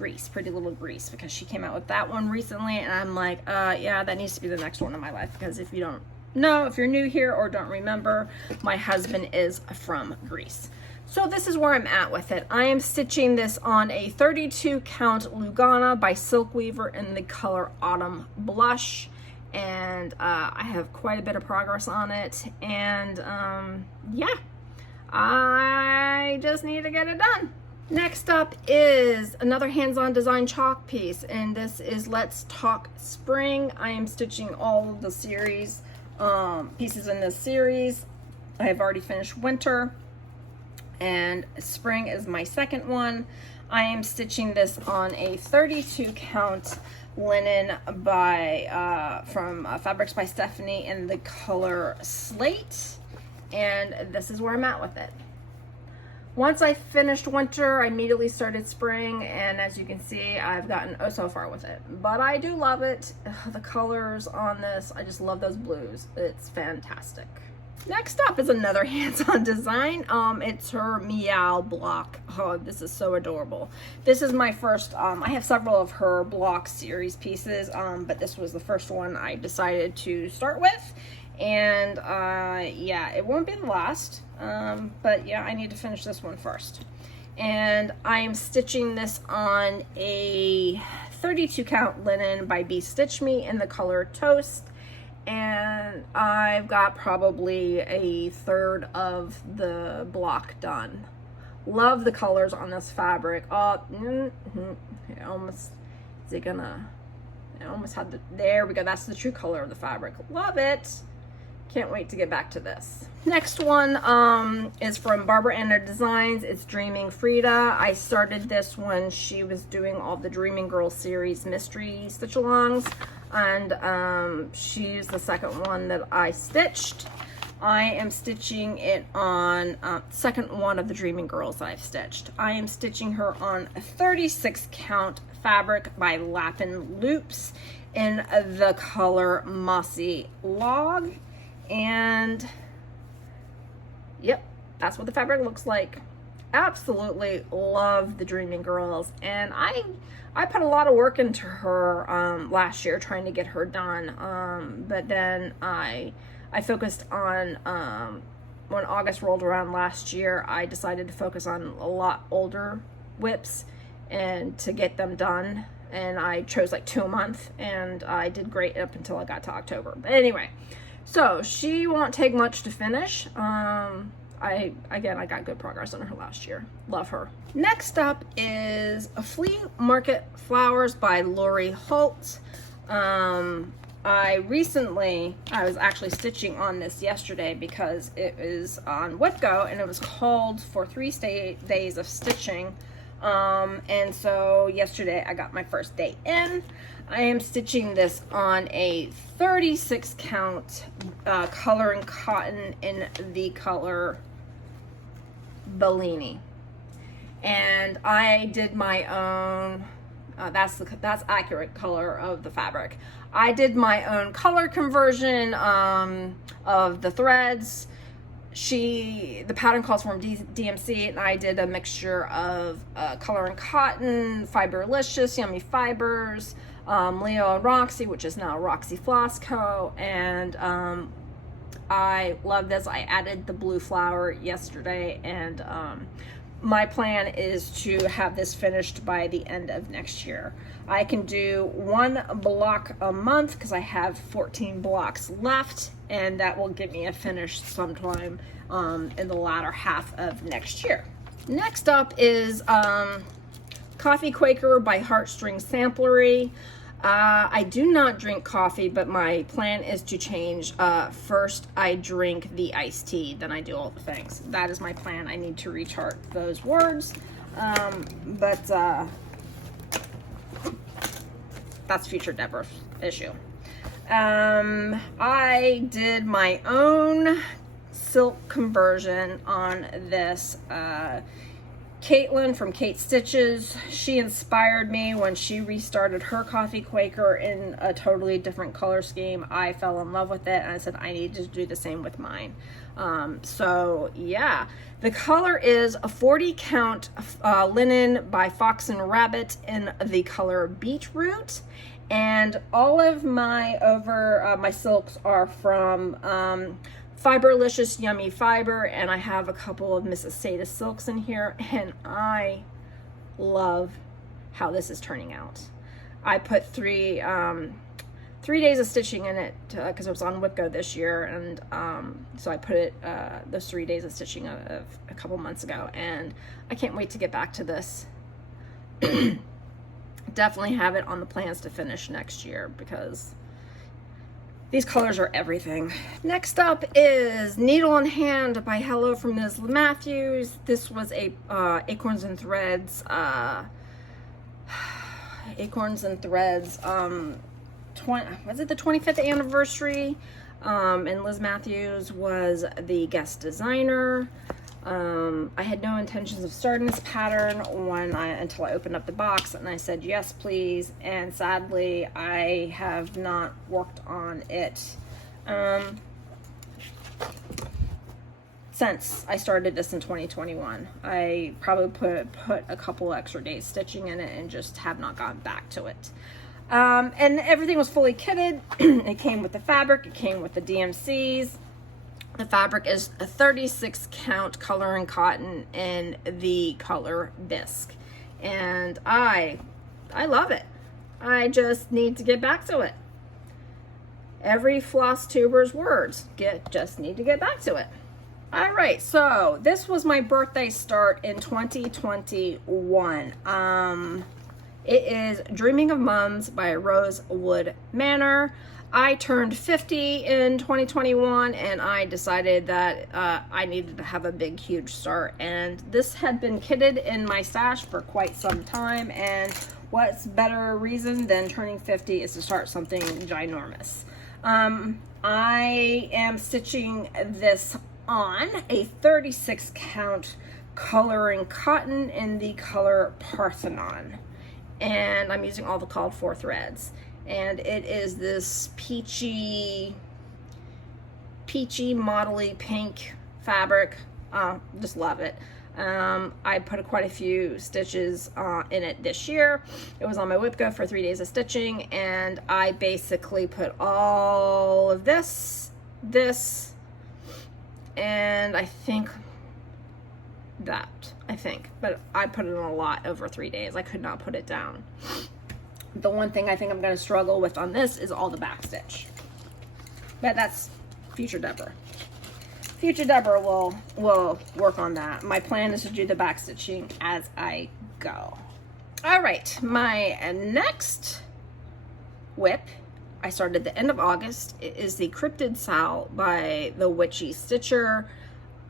Grease, Pretty Little Grease, because she came out with that one recently, and I'm like, yeah, that needs to be the next one in my life, because if you don't know, if you're new here or don't remember, my husband is from Greece. So this is where I'm at with it. I am stitching this on a 32 count Lugana by Silk Weaver in the color Autumn Blush, and I have quite a bit of progress on it, and yeah, I just need to get it done. Next up is another hands-on design chalk piece, and this is Let's Talk Spring. I am stitching all of the series pieces in this series. I have already finished winter, and spring is my second one. I am stitching this on a 32 count linen by from Fabrics by Stephanie in the color Slate, and this is where I'm at with it. Once I finished winter, I immediately started spring, and as you can see, I've gotten oh so far with it. But I do love it. Ugh, the colors on this, I just love those blues. It's fantastic. Next up is another hands-on design. It's her Meow block. Oh, this is so adorable. This is my first, I have several of her block series pieces, but this was the first one I decided to start with. And yeah, it won't be the last, but yeah, I need to finish this one first. And I am stitching this on a 32 count linen by Be Stitch Me in the color Toast, and I've got probably a third of the block done. Love the colors on this fabric. It almost, is it gonna, it almost had the, there we go, that's the true color of the fabric. Love it. Can't wait to get back to this. Next one is from Barbara Anna Designs. It's Dreaming Frida. I started this when she was doing all the Dreaming Girl series mystery stitch alongs, and she's the second one that I stitched. I am stitching it on second one of the Dreaming Girls that I've stitched. I am stitching her on a 36 count fabric by Lappin Loops in the color Mossy Log. And yep, that's what the fabric looks like. Absolutely love the Dreaming Girls, and I put a lot of work into her last year trying to get her done, but then I focused on when August rolled around last year, I decided to focus on a lot older WIPs and to get them done, and I chose like 2 a month, and I did great up until I got to October. But anyway, so she won't take much to finish. I got good progress on her last year. Love her. Next up is a Flea Market Flowers by Lori Holt. I was actually stitching on this yesterday because it was on WIP Go and it was called for 3 days of stitching. And so yesterday I got my first day in. I am stitching this on a 36 count coloring cotton in the color Bellini, and I did my own that's accurate color of the fabric. I did my own color conversion of the threads. The pattern calls from DMC, and I did a mixture of color and cotton, Fiberlicious, Yummy Fibers, Leo and Roxy, which is now Roxy Floss Co. And I love this. I added the blue flower yesterday, and my plan is to have this finished by the end of next year. I can do 1 block a month because I have 14 blocks left, and that will get me a finish sometime in the latter half of next year. Next up is Coffee Quaker by Heartstring Samplery. I do not drink coffee, but my plan is to change. First I drink the iced tea, then I do all the things. That is my plan. I need to rechart those words, but that's future Deborah's issue. I did my own silk conversion on this Caitlin from Kate Stitches, she inspired me when she restarted her Coffee Quaker in a totally different color scheme. I fell in love with it, and I said I need to do the same with mine. So yeah, the color is a 40 count linen by Fox and Rabbit in the color Beetroot, and all of my my silks are from Fiberlicious Yummy Fiber, and I have a couple of Mrs. Seda silks in here, and I love how this is turning out. I put three days of stitching in it because it was on WIP this year, and so I put it those 3 days of stitching of a couple months ago, and I can't wait to get back to this. Definitely have it on the plans to finish next year because these colors are everything. Next up is Needle in Hand by Hello from Ms. Matthews. This was a Acorns and Threads, was it the 25th anniversary? And Liz Matthews was the guest designer. I had no intentions of starting this pattern until I opened up the box, and I said yes please, and sadly I have not worked on it since I started this in 2021. I probably put a couple extra days stitching in it and just have not gotten back to it. And everything was fully kitted. It came with the fabric, it came with the DMCs. The fabric is a 36 count color and cotton in the color Bisque, and I love it. I just need to get back to it. Every floss tuber's words, just need to get back to it. All right, so this was my birthday start in 2021. It is Dreaming of Mums by Rosewood Manor. I turned 50 in 2021, and I decided that I needed to have a big, huge start. And this had been kitted in my stash for quite some time, and what's better reason than turning 50 is to start something ginormous. I am stitching this on a 36 count coloring cotton in the color Parthenon, and I'm using all the called for threads. And it is this peachy modelly pink fabric. Just love it. I put quite a few stitches in it this year. It was on my WIP for 3 days of stitching, and I basically put all of this, and I think, but I put it in a lot over 3 days. I could not put it down. The one thing I think I'm going to struggle with on this is all the back stitch, but that's future Deborah. Future Deborah will work on that. My plan is to do the back stitching as I go. All right, my next WIP I started at the end of August. It is the Cryptid Sal by the Witchy Stitcher.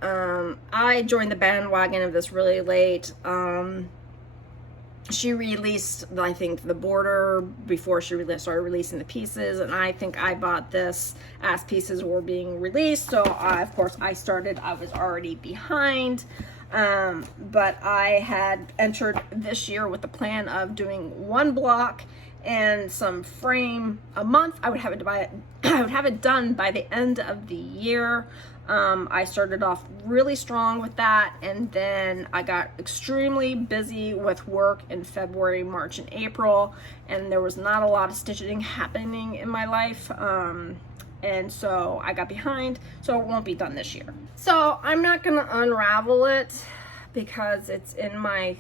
I joined the bandwagon of this really late. She released, I think, the border before she started releasing the pieces, and I think I bought this as pieces were being released. So of course I was already behind, but I had entered this year with the plan of doing one block and some frame a month. I would have it done by the end of the year. I started off really strong with that, and then I got extremely busy with work in February, March, and April, and there was not a lot of stitching happening in my life, and so I got behind, so it won't be done this year. So I'm not gonna unravel it because it's in my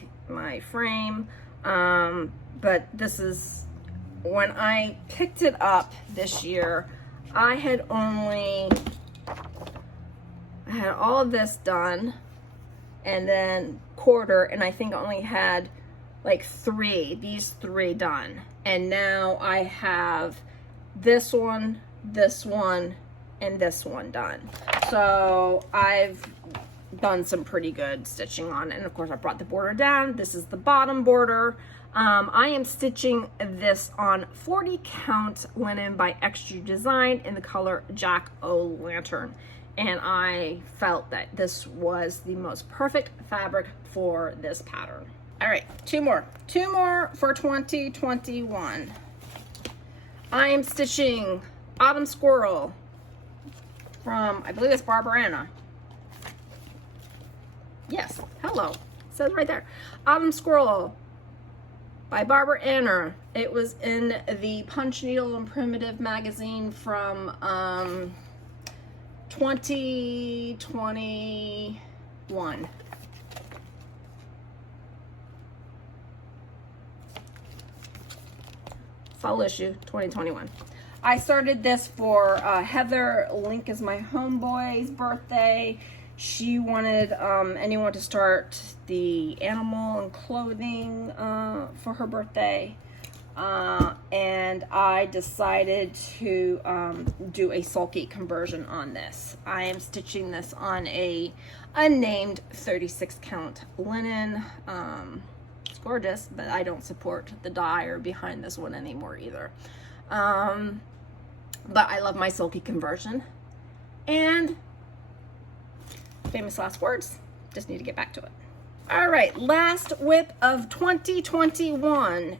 frame, but this is, when I picked it up this year, I had all of this done, and then quarter, and I think I only had like these three done, and now I have this one, and this one done. So I've done some pretty good stitching on it, and of course I brought the border down. This is the bottom border. I am stitching this on 40 count linen by Extra Design in the color Jack-O-Lantern. and I felt that this was the most perfect fabric for this pattern. All right, two more for 2021. I am stitching Autumn Squirrel from, I believe it's Barbarana. Yes, hello, it says right there. Autumn Squirrel by Barbara Anner. It was in the Punch Needle and Primitive magazine from 2021. Fall issue 2021. I started this for Heather. Link is my homeboy's birthday. She wanted anyone to start the animal and clothing for her birthday. And I decided to do a sulky conversion on this. I am stitching this on a unnamed 36 count linen. It's gorgeous, but I don't support the dye or behind this one anymore either. But I love my sulky conversion. And famous last words, just need to get back to it. All right, last WIP of 2021.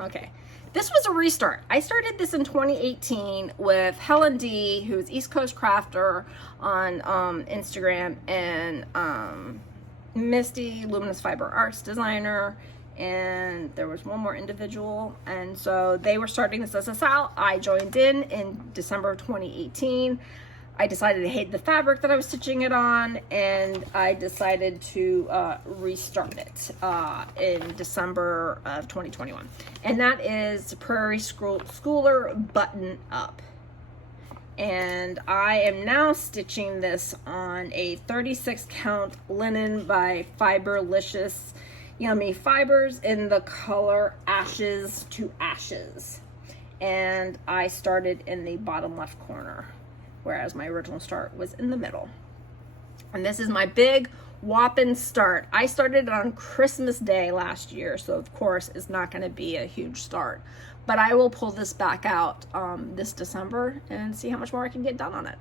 Okay, this was a restart. I started this in 2018 with Helen D, who's East Coast Crafter on Instagram, and Misty, Luminous Fiber Arts designer, and there was one more individual, and so they were starting this as a sal. I joined in December of 2018. I decided to hate the fabric that I was stitching it on, and I decided to restart it in December of 2021. And that is Prairie Schooler Button Up. And I am now stitching this on a 36 count linen by Fiberlicious Yummy Fibers in the color Ashes to Ashes. And I started in the bottom left corner, whereas my original start was in the middle. And this is my big whopping start. I started on Christmas Day last year, so of course it's not going to be a huge start. But I will pull this back out this December and see how much more I can get done on it.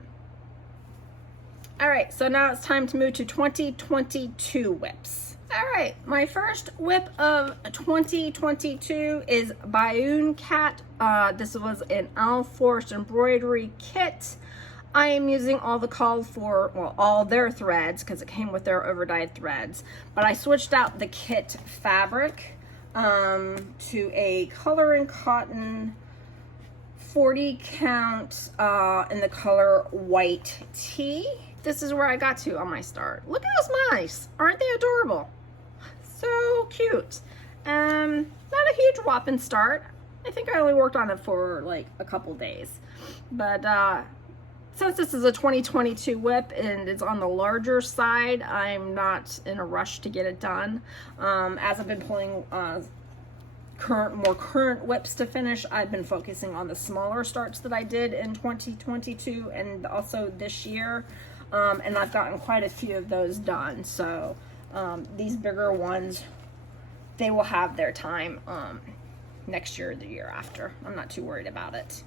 All right, so now it's time to move to 2022 WIPs. All right, my first WIP of 2022 is Bayoon Cat. This was an Owl Force embroidery kit. I am using all the called for, well, all their threads because it came with their overdyed threads, but I switched out the kit fabric to a color and cotton 40 count in the color White Tea. This is where I got to on my start. Look at those mice. Aren't they adorable? So cute. Not a huge whopping start. I think I only worked on it for like a couple days. But since this is a 2022 WIP and it's on the larger side, I'm not in a rush to get it done. As I've been pulling more current WIPs to finish, I've been focusing on the smaller starts that I did in 2022 and also this year. And I've gotten quite a few of those done. So these bigger ones, they will have their time next year or the year after. I'm not too worried about it.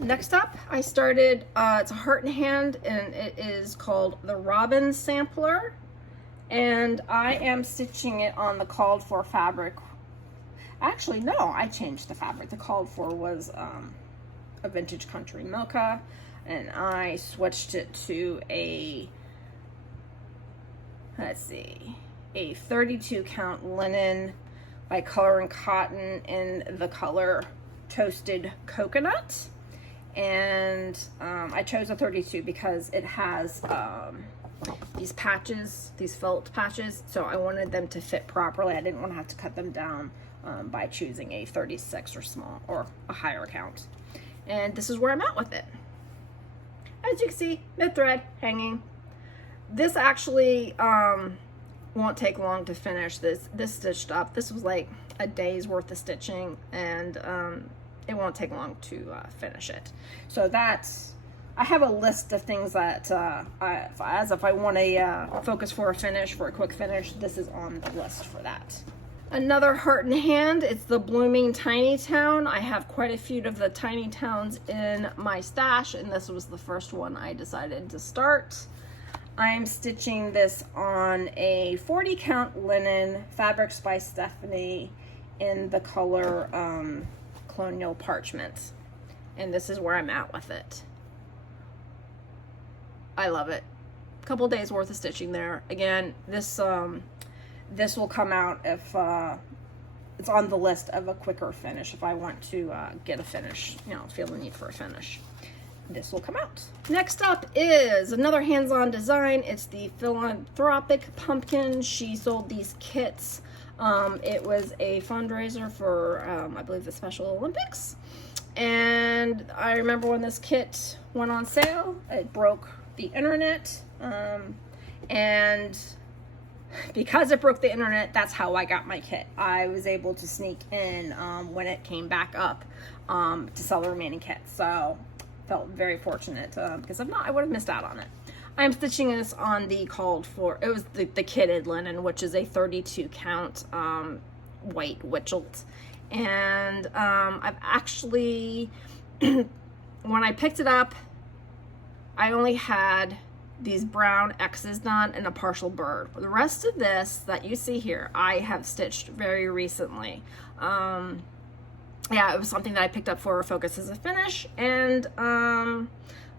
Next up, I started, it's a heart and hand, and it is called the Robin Sampler. And I am stitching it on the called for fabric. Actually, no, I changed the fabric. The called for was a Vintage Country Mocha, and I switched it to a, let's see, a 32 count linen by Color and Cotton in the color Toasted Coconut. And I chose a 32 because it has these patches, these felt patches, so I wanted them to fit properly. I didn't want to have to cut them down by choosing a 36 or small or a higher count. And this is where I'm at with it. As you can see, mid thread hanging. This actually won't take long to finish. This stitched up. This was like a day's worth of stitching, and it won't take long to finish it. So that's, I have a list of things that if I want a focus for a finish, for a quick finish, this is on the list for that. Another heart and hand, it's the Blooming Tiny Town. I have quite a few of the Tiny Towns in my stash, and this was the first one I decided to start. I am stitching this on a 40 count linen, Fabrics by Stephanie, in the color Colonial Parchment. And this is where I'm at with it. I love it. A couple days worth of stitching there. Again, this will come out if it's on the list of a quicker finish. If I want to get a finish, you know, feel the need for a finish, this will come out. Next up is another hands-on design. It's the Philanthropic Pumpkin. She sold these kits. It was a fundraiser for, I believe, the Special Olympics. And I remember when this kit went on sale, it broke the internet. And because it broke the internet, that's how I got my kit. I was able to sneak in when it came back up to sell the remaining kits. So felt very fortunate because if not, I would have missed out on it. I'm stitching this on the called for, it was the kitted linen, which is a 32 count white Witchelt. And I've actually, when I picked it up, I only had these brown X's done and a partial bird. The rest of this that you see here, I have stitched very recently. Yeah, it was something that I picked up for Focus as a Finish, and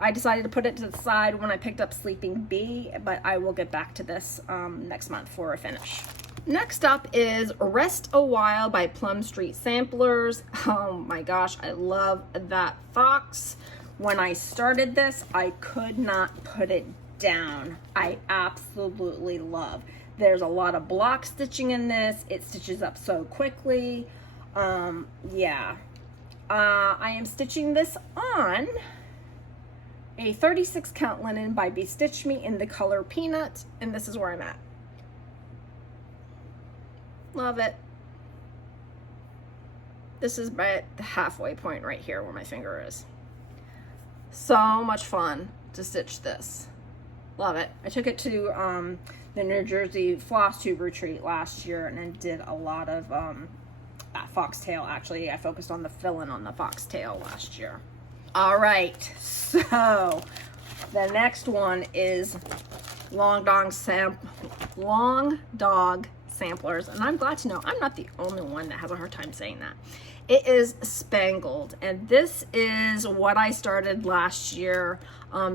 I decided to put it to the side when I picked up Sleeping Bee, but I will get back to this next month for a finish. Next up is Rest a While by Plum Street Samplers. Oh my gosh, I love that fox. When I started this, I could not put it down. I absolutely love. There's a lot of block stitching in this. It stitches up so quickly. Yeah. I am stitching this on a 36 count linen by Bestitch Me in the color Peanut, and this is where I'm at. Love it. This is by the halfway point right here where my finger is. So much fun to stitch this. Love it. I took it to the New Jersey FlossTube retreat last year and then did a lot of foxtail. Actually, I focused on the fill-in on the foxtail last year. All right, so the next one is Long Dog Samplers, and I'm glad to know I'm not the only one that has a hard time saying that. It is Spangled, and this is what I started last year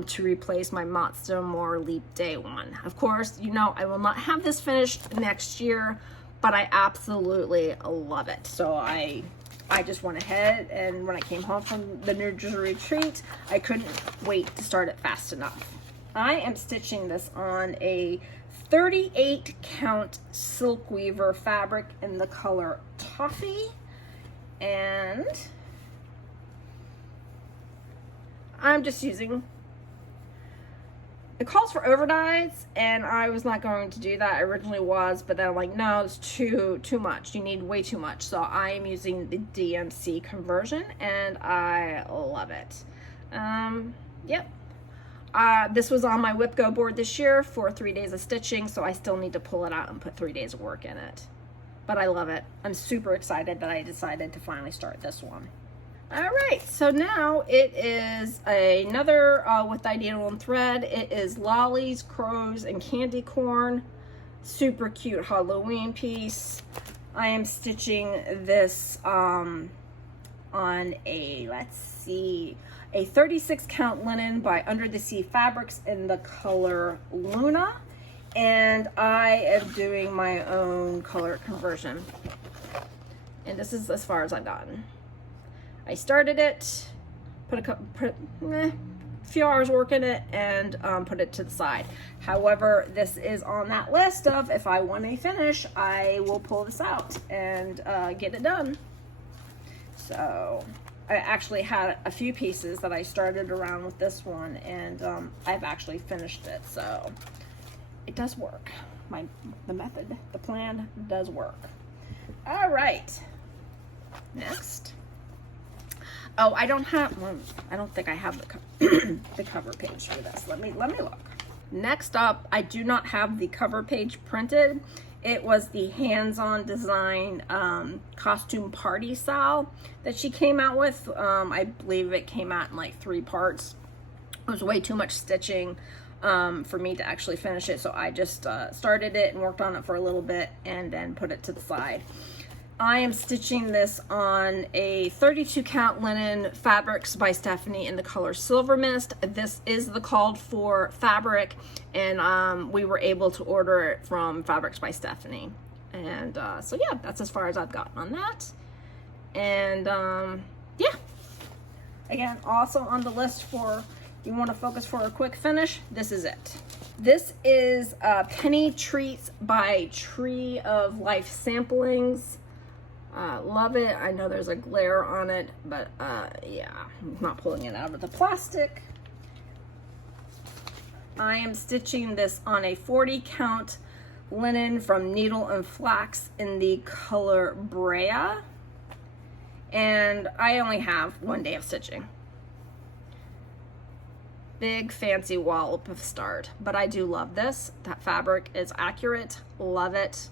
to replace my Matzo More Leap Day one. Of course, you know I will not have this finished next year, but I absolutely love it. So I just went ahead, and when I came home from the New Jersey retreat, I couldn't wait to start it fast enough. I am stitching this on a 38 count silk weaver fabric in the color Toffee, and I'm just using, it calls for overdyes, and I was not going to do that. I originally was, but then I'm like, no, it's too much. You need way too much. So I am using the DMC conversion, and I love it. Yep. This was on my WIP Go board this year for 3 days of stitching, so I still need to pull it out and put 3 days of work in it. But I love it. I'm super excited that I decided to finally start this one. All right, so now it is another with dyed needle and thread. It is Lollies, Crows, and Candy Corn. Super cute Halloween piece. I am stitching this on a, let's see, a 36 count linen by Under the Sea Fabrics in the color Luna. And I am doing my own color conversion. And this is as far as I've gotten. I started it, put a few hours work in it, and put it to the side. However, this is on that list of if I want a finish, I will pull this out and get it done. So I actually had a few pieces that I started around with this one, and I've actually finished it. So it does work. The method, the plan does work. All right, next. Oh, I don't have, well, I don't think I have the cover page for this. Let me look. Next up, I do not have the cover page printed. It was the hands-on design costume party style that she came out with. I believe it came out in like 3 parts. It was way too much stitching for me to actually finish it, so I just started it and worked on it for a little bit and then put it to the side. I am stitching this on a 32 count linen fabrics by Stephanie in the color Silver Mist. This is the called for fabric, and we were able to order it from Fabrics by Stephanie. And so yeah, that's as far as I've gotten on that. And yeah, again, also on the list for you want to focus for a quick finish, this is it. This is Penny Treats by Tree of Life Samplings. Love it. I know there's a glare on it, but yeah, I'm not pulling it out of the plastic. I am stitching this on a 40 count linen from Needle and Flax in the color Brea. And I only have 1 day of stitching. Big fancy wallop of start, but I do love this. That fabric is accurate. Love it.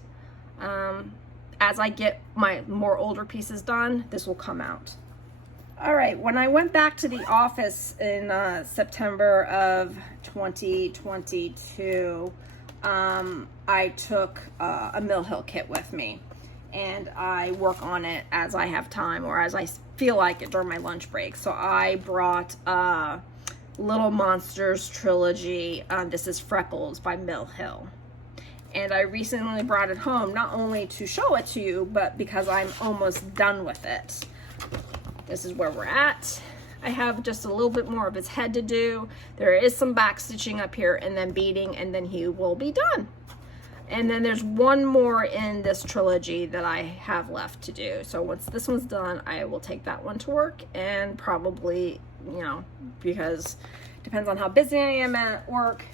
As I get my more older pieces done, this will come out. All right, when I went back to the office in September of 2022, I took a Mill Hill kit with me, and I work on it as I have time or as I feel like it during my lunch break. So I brought Little Monsters Trilogy. This is Freckles by Mill Hill. And I recently brought it home, not only to show it to you, but because I'm almost done with it. This is where we're at. I have just a little bit more of his head to do. There is some back stitching up here and then beading, and then he will be done. And then there's one more in this trilogy that I have left to do. So once this one's done, I will take that one to work, and probably, you know, because it depends on how busy I am at work,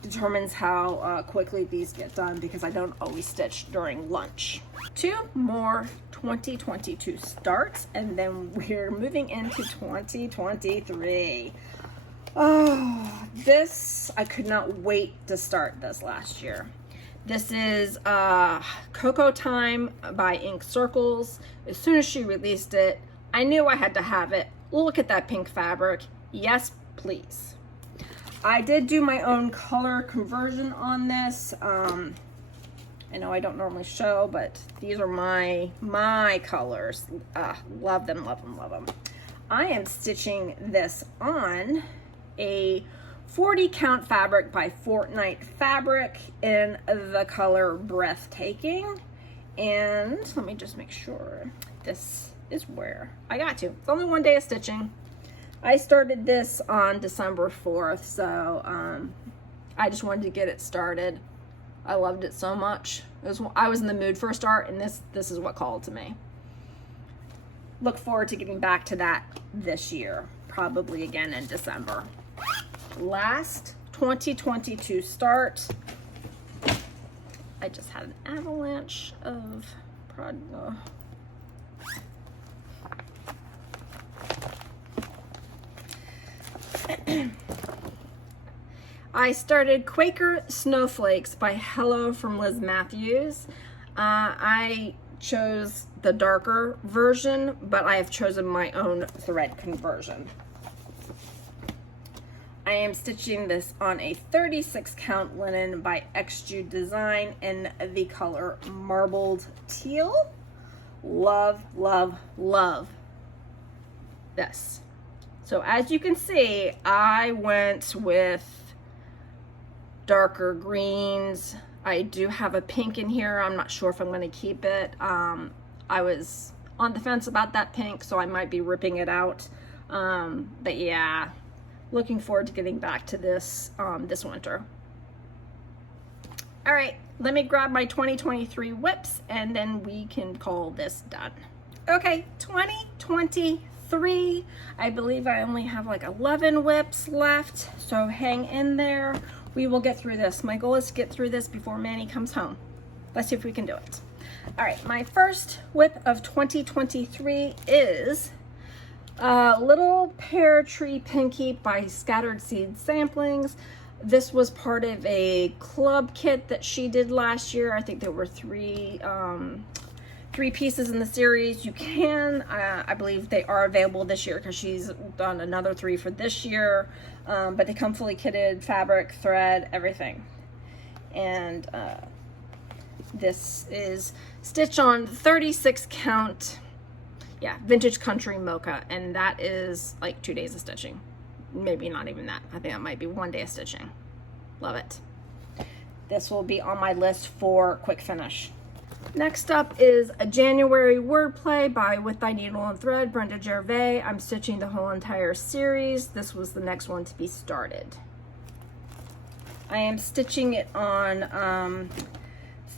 determines how quickly these get done, because I don't always stitch during lunch. 2 more 2022 starts, and then we're moving into 2023. Oh, this, I could not wait to start this last year. This is Cocoa Time by Ink Circles. As soon as she released it, I knew I had to have it. Look at that pink fabric. Yes, please. I did do my own color conversion on this. I know I don't normally show, but these are my colors. Love them, love them, love them. I am stitching this on a 40 count fabric by Fortnite Fabric in the color Breathtaking. And let me just make sure this is where I got to. It's only 1 day of stitching. I started this on December 4th, so I just wanted to get it started. I loved it so much. I was in the mood for a start, and this is what called to me. Look forward to getting back to that this year, probably again in December. Last 2022 start. I just had an avalanche of product. I started Quaker Snowflakes by Hello from Liz Matthews. I chose the darker version, but I have chosen my own thread conversion. I am stitching this on a 36 count linen by XJude Design in the color Marbled Teal. Love, love, love this. So as you can see, I went with darker greens. I do have a pink in here. I'm not sure if I'm going to keep it. I was on the fence about that pink, so I might be ripping it out. But yeah, looking forward to getting back to this this winter. All right, let me grab my 2023 WIPs, and then we can call this done. Okay, 2023. I believe I only have like 11 WIPs left, so hang in there. We will get through this. My goal is to get through this before Manny comes home. Let's see if we can do it. All right, my first WIP of 2023 is Little Pear Tree Pinky by Scattered Seed Samplings. This was part of a club kit that she did last year. I think there were three pieces in the series. You can, I believe they are available this year because she's done another 3 for this year. But they come fully kitted, fabric, thread, everything. And this is stitch on 36 count, yeah, vintage country mocha, and that is like 2 days of stitching. Maybe not even that. I think that might be 1 day of stitching. Love it. This will be on my list for quick finish. Next up is a January wordplay by With Thy Needle and Thread, Brenda Gervais. I'm stitching the whole entire series. This was the next one to be started. I am stitching it on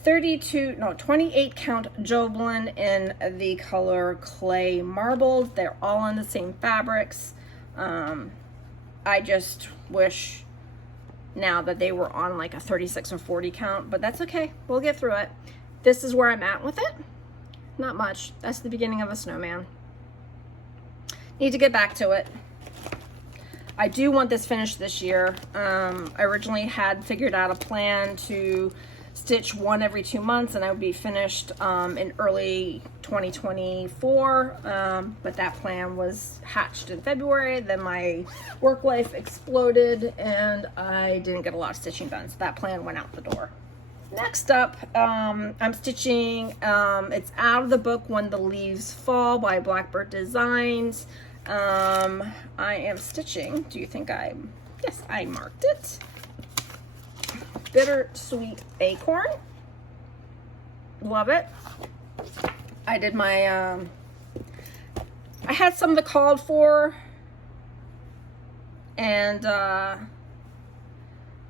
28 count Joblin in the color Clay Marbled. They're all on the same fabrics. I just wish now that they were on like a 36 or 40 count, but that's okay. We'll get through it. This is where I'm at with it. Not much. That's the beginning of a snowman. Need to get back to it. I do want this finished this year. I originally had figured out a plan to stitch 1 every 2 months and I would be finished in early 2024, but that plan was hatched in February. Then my work life exploded and I didn't get a lot of stitching done, so that plan went out the door. Next up, I'm stitching, it's out of the book When the Leaves Fall by Blackbird Designs. I am stitching, do you think yes, I marked it. Bittersweet Acorn. Love it. I did my, I had some of the called for, and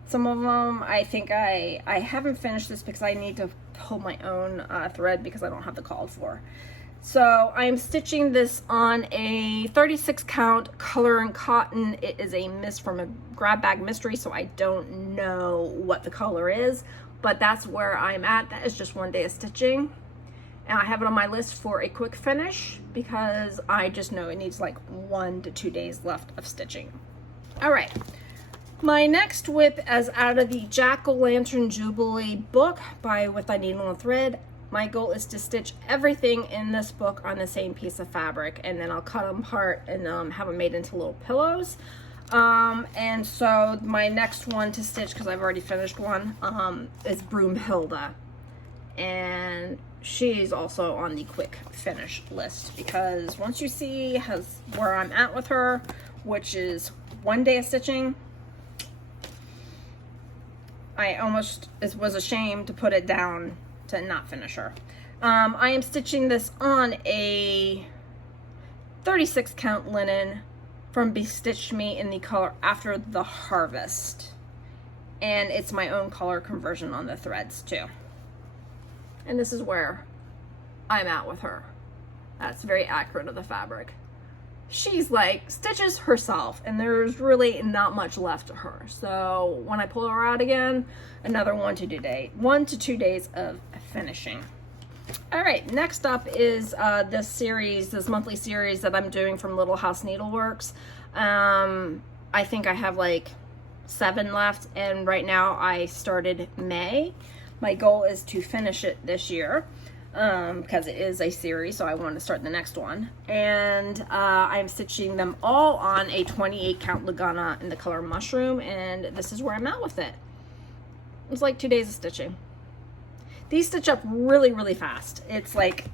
some of them I think I haven't finished this because I need to pull my own thread because I don't have the called for. So I'm stitching this on a 36 count Color and Cotton. It is a mist from a grab bag mystery, so I don't know what the color is, but that's where I'm at. That is just 1 day of stitching. And I have it on my list for a quick finish because I just know it needs like 1 to 2 days left of stitching. All right. My next WIP is out of the Jack-O-Lantern Jubilee book by With Thy Needle and Thread. My goal is to stitch everything in this book on the same piece of fabric, and then I'll cut them apart and have them made into little pillows. And so my next one to stitch, because I've already finished one, is Broomhilda. And she's also on the quick finish list because once you see where I'm at with her, which is 1 day of stitching, I almost was ashamed to put it down to not finish her. I am stitching this on a 36 count linen from Bestitch Me in the color After the Harvest, and it's my own color conversion on the threads too. And this is where I'm at with her. That's very accurate of the fabric. She's like stitches herself and there's really not much left to her. So when I pull her out again, another 1 to 2 days of finishing. All right, next up is this monthly series that I'm doing from Little House Needleworks. I think I have like 7 left, and right now I started May. My goal is to finish it this year. Because it is a series, so I want to start the next one. And I'm stitching them all on a 28 count Lagana in the color Mushroom, and this is where I'm at with it. It's like 2 days of stitching. These stitch up really, really fast. It's like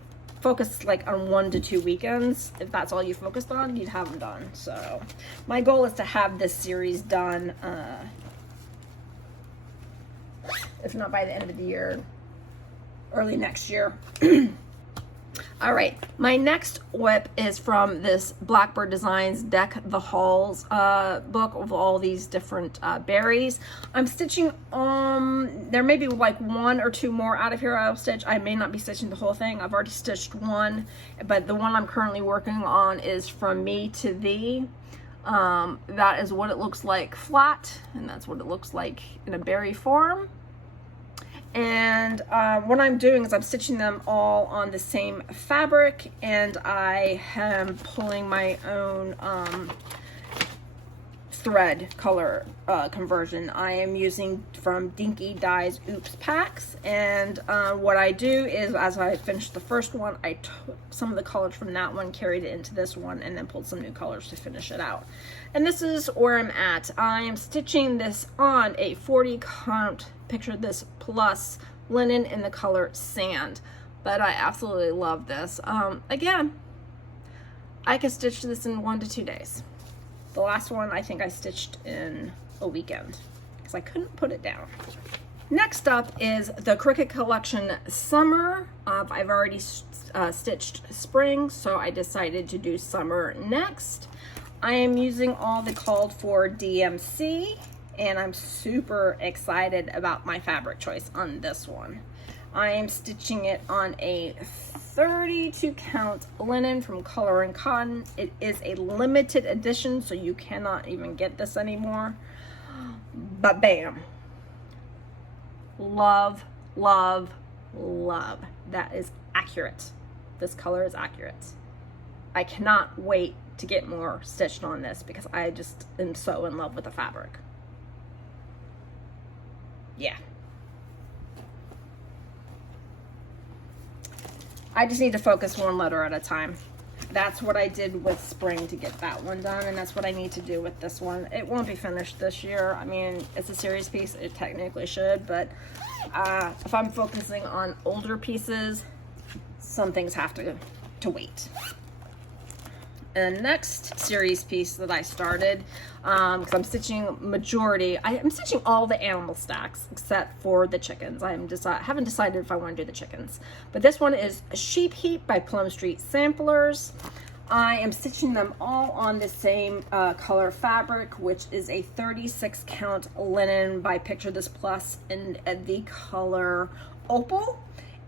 focused like on 1 to 2 weekends. If that's all you focused on, you'd have them done. So my goal is to have this series done, if not by the end of the year, early next year. All right, my next WIP is from this Blackbird Designs Deck the Halls book of all these different berries. I'm stitching, there may be like 1 or 2 more out of here I'll stitch. I may not be stitching the whole thing. I've already stitched 1, but the one I'm currently working on is From Me to Thee. That is what it looks like flat, and that's what it looks like in a berry form. And what I'm doing is I'm stitching them all on the same fabric, and I am pulling my own thread color conversion. I am using from Dinky Dyes Oops packs, and what I do is, as I finished the first one, I took some of the colors from that one, carried it into this one, and then pulled some new colors to finish it out. And this is where I'm at. I am stitching this on a 40 count, picture this, plus linen in the color Sand. But I absolutely love this. Again, I could stitch this in 1 to 2 days. The last one I think I stitched in a weekend because I couldn't put it down. Next up is the Cricut Collection Summer. I've already stitched spring, so I decided to do summer next. I am using all the called for DMC, and I'm super excited about my fabric choice on this one. I am stitching it on a 32 count linen from Color and Cotton. It is a limited edition, so you cannot even get this anymore. But bam. Love, love, love. That is accurate. This color is accurate. I cannot wait to get more stitched on this because I just am so in love with the fabric. Yeah. I just need to focus one letter at a time. That's what I did with spring to get that one done, and that's what I need to do with this one. It won't be finished this year. I mean, it's a series piece. It technically should, but if I'm focusing on older pieces, some things have to wait. And the next series piece that I started, because I'm stitching majority, I'm stitching all the animal stacks except for the chickens. I haven't decided if I want to do the chickens. But this one is Sheep Heap by Plum Street Samplers. I am stitching them all on the same color fabric, which is a 36 count linen by Picture This Plus in the color Opal.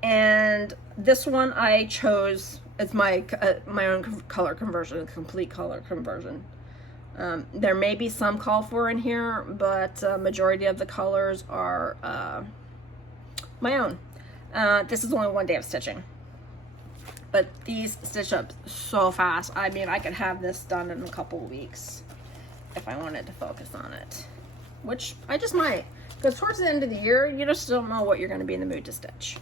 And this one I chose as my own color conversion, complete color conversion. There may be some call for in here, but majority of the colors are my own. This is only 1 day of stitching, but these stitch up so fast. I mean, I could have this done in a couple weeks if I wanted to focus on it, which I just might, because towards the end of the year, you just don't know what you're going to be in the mood to stitch.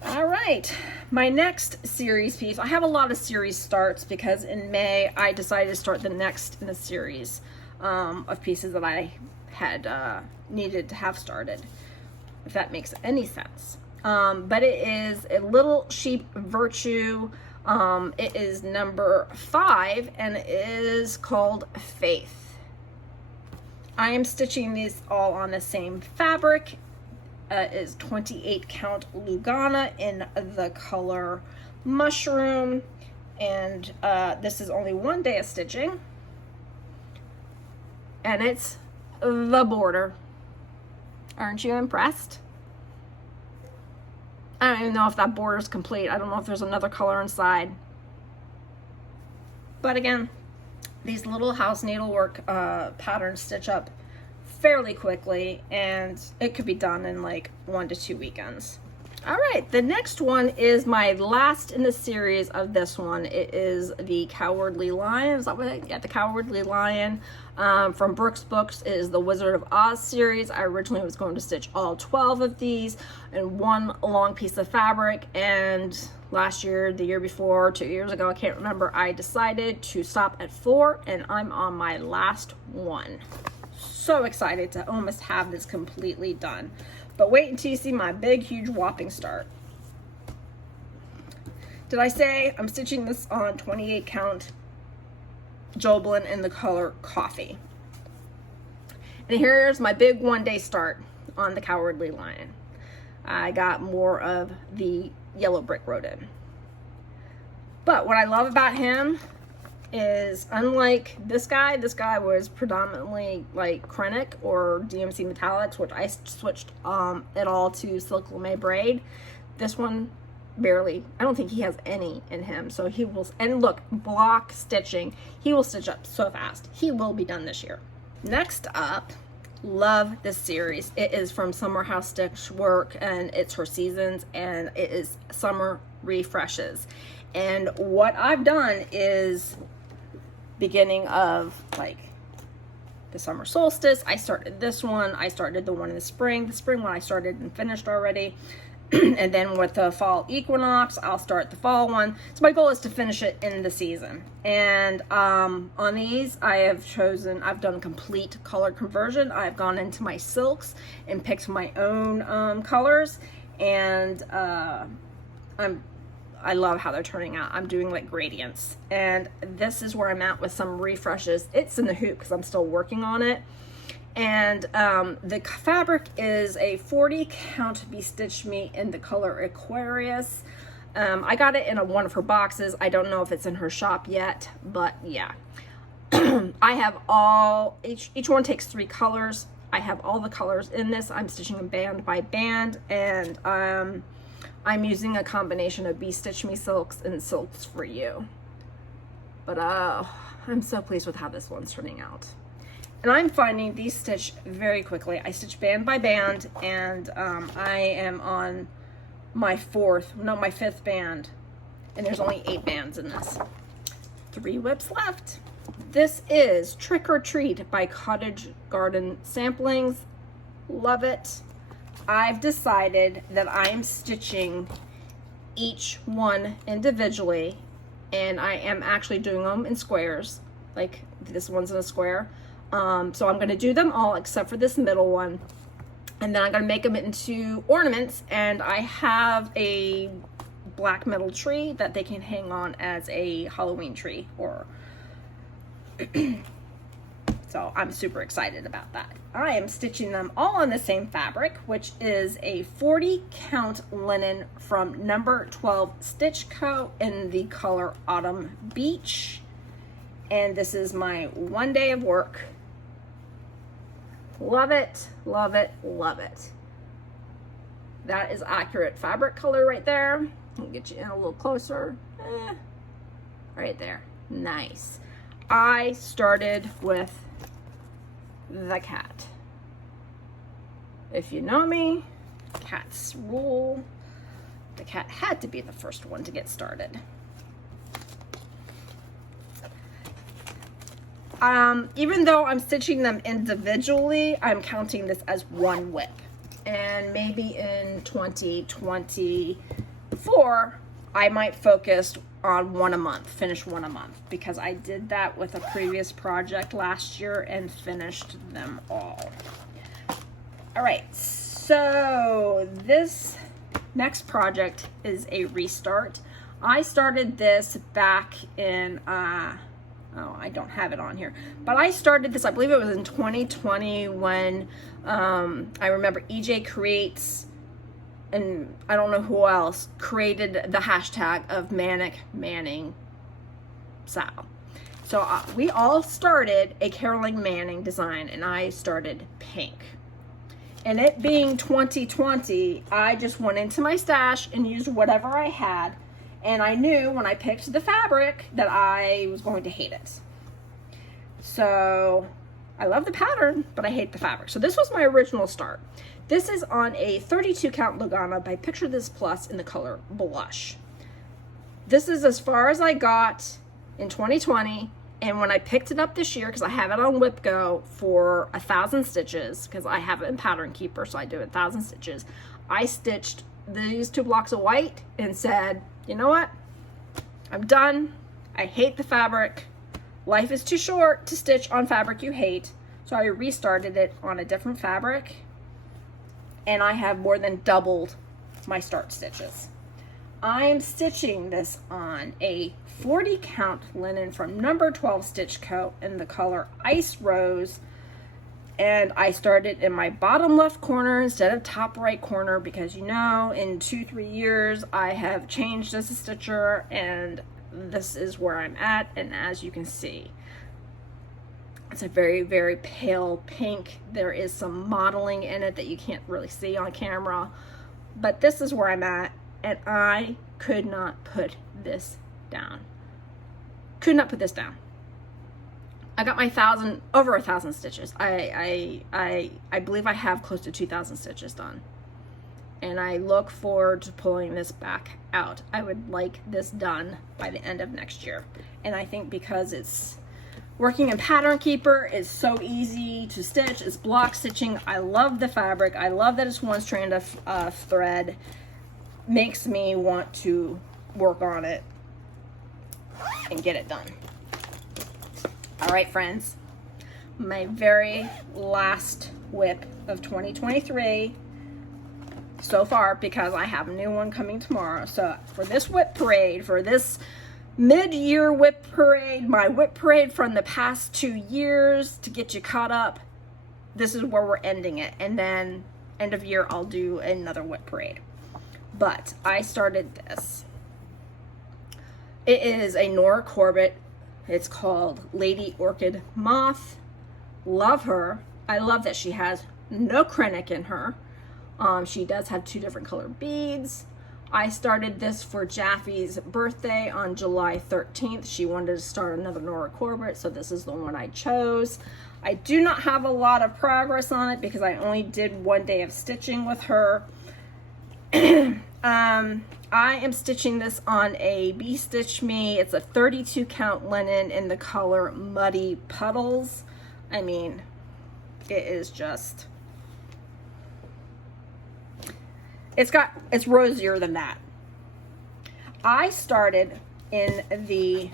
All right, my next series piece, I have a lot of series starts because in May I decided to start the next in the series of pieces that I had needed to have started, if that makes any sense. But it is a Little Sheep Virtue. It is number 5 and it is called Faith. I am stitching these all on the same fabric. Is 28 count Lugana in the color Mushroom, and this is only 1 day of stitching, and it's the border. Aren't you impressed? I don't even know if that border is complete. I don't know if there's another color inside, but again, these little house needlework patterns stitch up fairly quickly, and it could be done in like 1 to 2 weekends. All right, the next one is my last in the series of this one. It is the Cowardly Lion. Is that what the Cowardly Lion from Brooks Books. It is the Wizard of Oz series. I originally was going to stitch all 12 of these in one long piece of fabric, and last year, the year before, 2 years ago, I can't remember, I decided to stop at 4, and I'm on my last one. So excited to almost have this completely done, but wait until you see my big huge whopping start. Did I say I'm stitching this on 28 count Joblin in the color Coffee? And here's my big 1 day start on the Cowardly Lion. I got more of the yellow brick rodent, but what I love about him is, unlike this guy was predominantly like Krennic or DMC Metallics, which I switched it all to Silk Lame braid. This one barely, I don't think he has any in him, so he will, and look, block stitching, he will stitch up so fast. He will be done this year. Next up, love this series. It is from Summer House Stitch Work, and it's her seasons, and it is Summer Refreshes. And what I've done is, beginning of like the summer solstice. I started this one. I started the one in the spring. The spring one I started and finished already. And then with the fall equinox, I'll start the fall one. So my goal is to finish it in the season. And on these, I've done complete color conversion. I've gone into my silks and picked my own colors. And I love how they're turning out. I'm doing like gradients. And this is where I'm at with some refreshes. It's in the hoop because I'm still working on it. And the fabric is a 40 count Be Stitched Me in the color Aquarius. I got it in one of her boxes. I don't know if it's in her shop yet, but yeah. I have each one takes 3 colors. I have all the colors in this. I'm stitching them band by band, and I'm using a combination of Be Stitch Me silks and Silks for You. But I'm so pleased with how this one's turning out. And I'm finding these stitch very quickly. I stitch band by band, and I am on my 5th band, and there's only 8 bands in this. 3 WIPs left. This is Trick or Treat by Cottage Garden Samplings. Love it. I've decided that I am stitching each one individually, and I am actually doing them in squares. Like this one's in a square. So I'm going to do them all except for this middle one, and then I'm going to make them into ornaments. And I have a black metal tree that they can hang on as a Halloween tree, or so I'm super excited about that. I am stitching them all on the same fabric, which is a 40 count linen from number 12 Stitch Co. in the color Autumn Beach. And this is my 1 day of work. Love it, love it, love it. That is accurate fabric color right there. I'll get you in a little closer. Right there. Nice. I started with the cat. If you know me, cats rule. The cat had to be the first one to get started. Even though I'm stitching them individually, I'm counting this as 1 WIP. And maybe in 2024, I might focus on 1 a month, finish 1 a month, because I did that with a previous project last year and finished them all. All right, so this next project is a restart. I started this back in, oh, I don't have it on here, but I started this, I believe it was in 2020 when I remember EJ Creates, and I don't know who else, created the hashtag of Manic Manning Sal. So we all started a Caroline Manning design, and I started pink. And it being 2020, I just went into my stash and used whatever I had. And I knew when I picked the fabric that I was going to hate it. So I love the pattern, but I hate the fabric. So this was my original start. This is on a 32 count Lugana by Picture This Plus in the color Blush. This is as far as I got in 2020. And when I picked it up this year, because I have it on WIP Go for 1,000 stitches, because I have it in Pattern Keeper, so I do 1,000 stitches. I stitched these 2 blocks of white and said, you know what? I'm done. I hate the fabric. Life is too short to stitch on fabric you hate. So I restarted it on a different fabric, and I have more than doubled my start stitches. I am stitching this on a 40 count linen from number 12 Stitch Co. in the color Ice Rose. And I started in my bottom left corner instead of top right corner, because you know, in 2-3 years I have changed as a stitcher, and this is where I'm at. And as you can see, it's a very, very pale pink. There is some modeling in it that you can't really see on camera, but this is where I'm at, and I could not put this down. Could not put this down. I got my over 1,000 stitches. I believe I have close to 2,000 stitches done. And I look forward to pulling this back out. I would like this done by the end of next year. And I think because it's Working in Pattern Keeper is so easy to stitch. It's block stitching. I love the fabric. I love that it's one strand of thread. Makes me want to work on it and get it done. All right, friends, my very last WIP of 2023 so far, because I have a new one coming tomorrow. So for this WIP parade, for this mid-year WIP parade, my WIP parade from the past 2 years, to get you caught up, this is where we're ending it. And then end of year, I'll do another WIP parade. But I started this. It is a Nora Corbett. It's called Lady Orchid Moth. Love her. I love that she has no krennic in her. She does have 2 different color beads. I started this for Jaffe's birthday on July 13th. She wanted to start another Nora Corbett, so this is the one I chose. I do not have a lot of progress on it because I only did 1 day of stitching with her. I am stitching this on a Bee Stitch Me. It's a 32 count linen in the color Muddy Puddles. I mean, it is just, it's rosier than that. I started right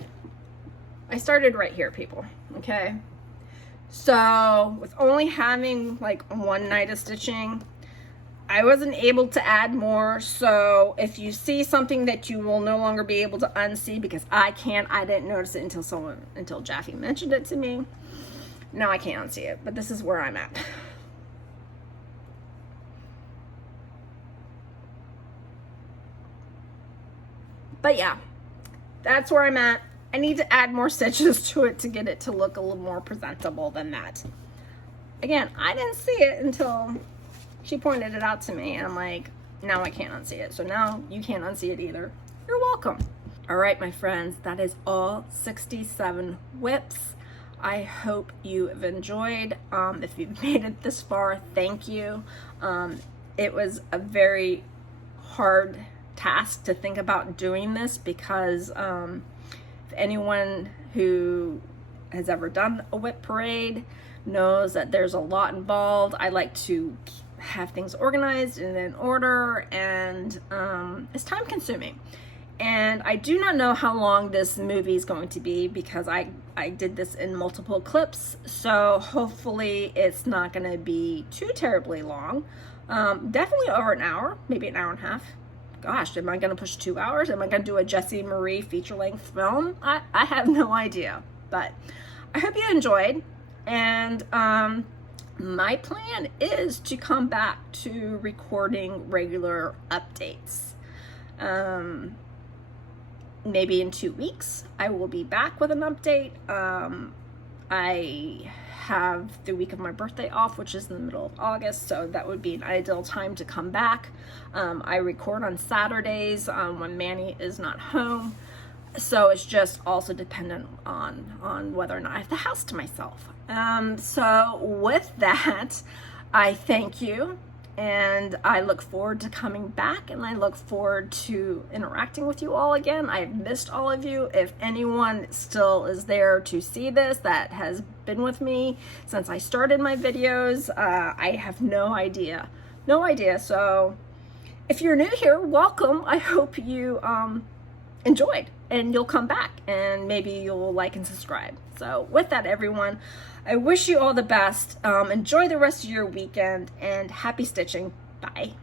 here, people, okay? So with only having like 1 night of stitching, I wasn't able to add more. So if you see something that you will no longer be able to unsee, because I didn't notice it until Jaffe mentioned it to me. Now I can't unsee it, but this is where I'm at. But yeah, that's where I'm at. I need to add more stitches to it to get it to look a little more presentable than that. Again, I didn't see it until she pointed it out to me, and I'm like, now I can't unsee it. So now you can't unsee it either. You're welcome. All right, my friends, that is all 67 WIPs. I hope you have enjoyed. If you've made it this far, thank you. It was a very hard task to think about doing this because if anyone who has ever done a WIP parade knows that there's a lot involved. I like to have things organized and in order, and it's time consuming. And I do not know how long this movie is going to be because I did this in multiple clips, so hopefully it's not going to be too terribly long. Definitely over an hour, maybe an hour and a half. Gosh, am I going to push 2 hours? Am I going to do a Jessie Marie feature-length film? I have no idea, but I hope you enjoyed. And my plan is to come back to recording regular updates. Maybe in 2 weeks I will be back with an update. I have the week of my birthday off, which is in the middle of August, so that would be an ideal time to come back. I record on Saturdays when Manny is not home, so it's just also dependent on whether or not I have the house to myself. So with that, I thank you, and I look forward to coming back, and I look forward to interacting with you all again. I've missed all of you. If anyone still is there to see this that has been with me since I started my videos, I have no idea. So if you're new here, welcome. I hope you enjoyed and you'll come back, and maybe you'll like and subscribe. So with that, everyone, I wish you all the best. Enjoy the rest of your weekend, and happy stitching. Bye.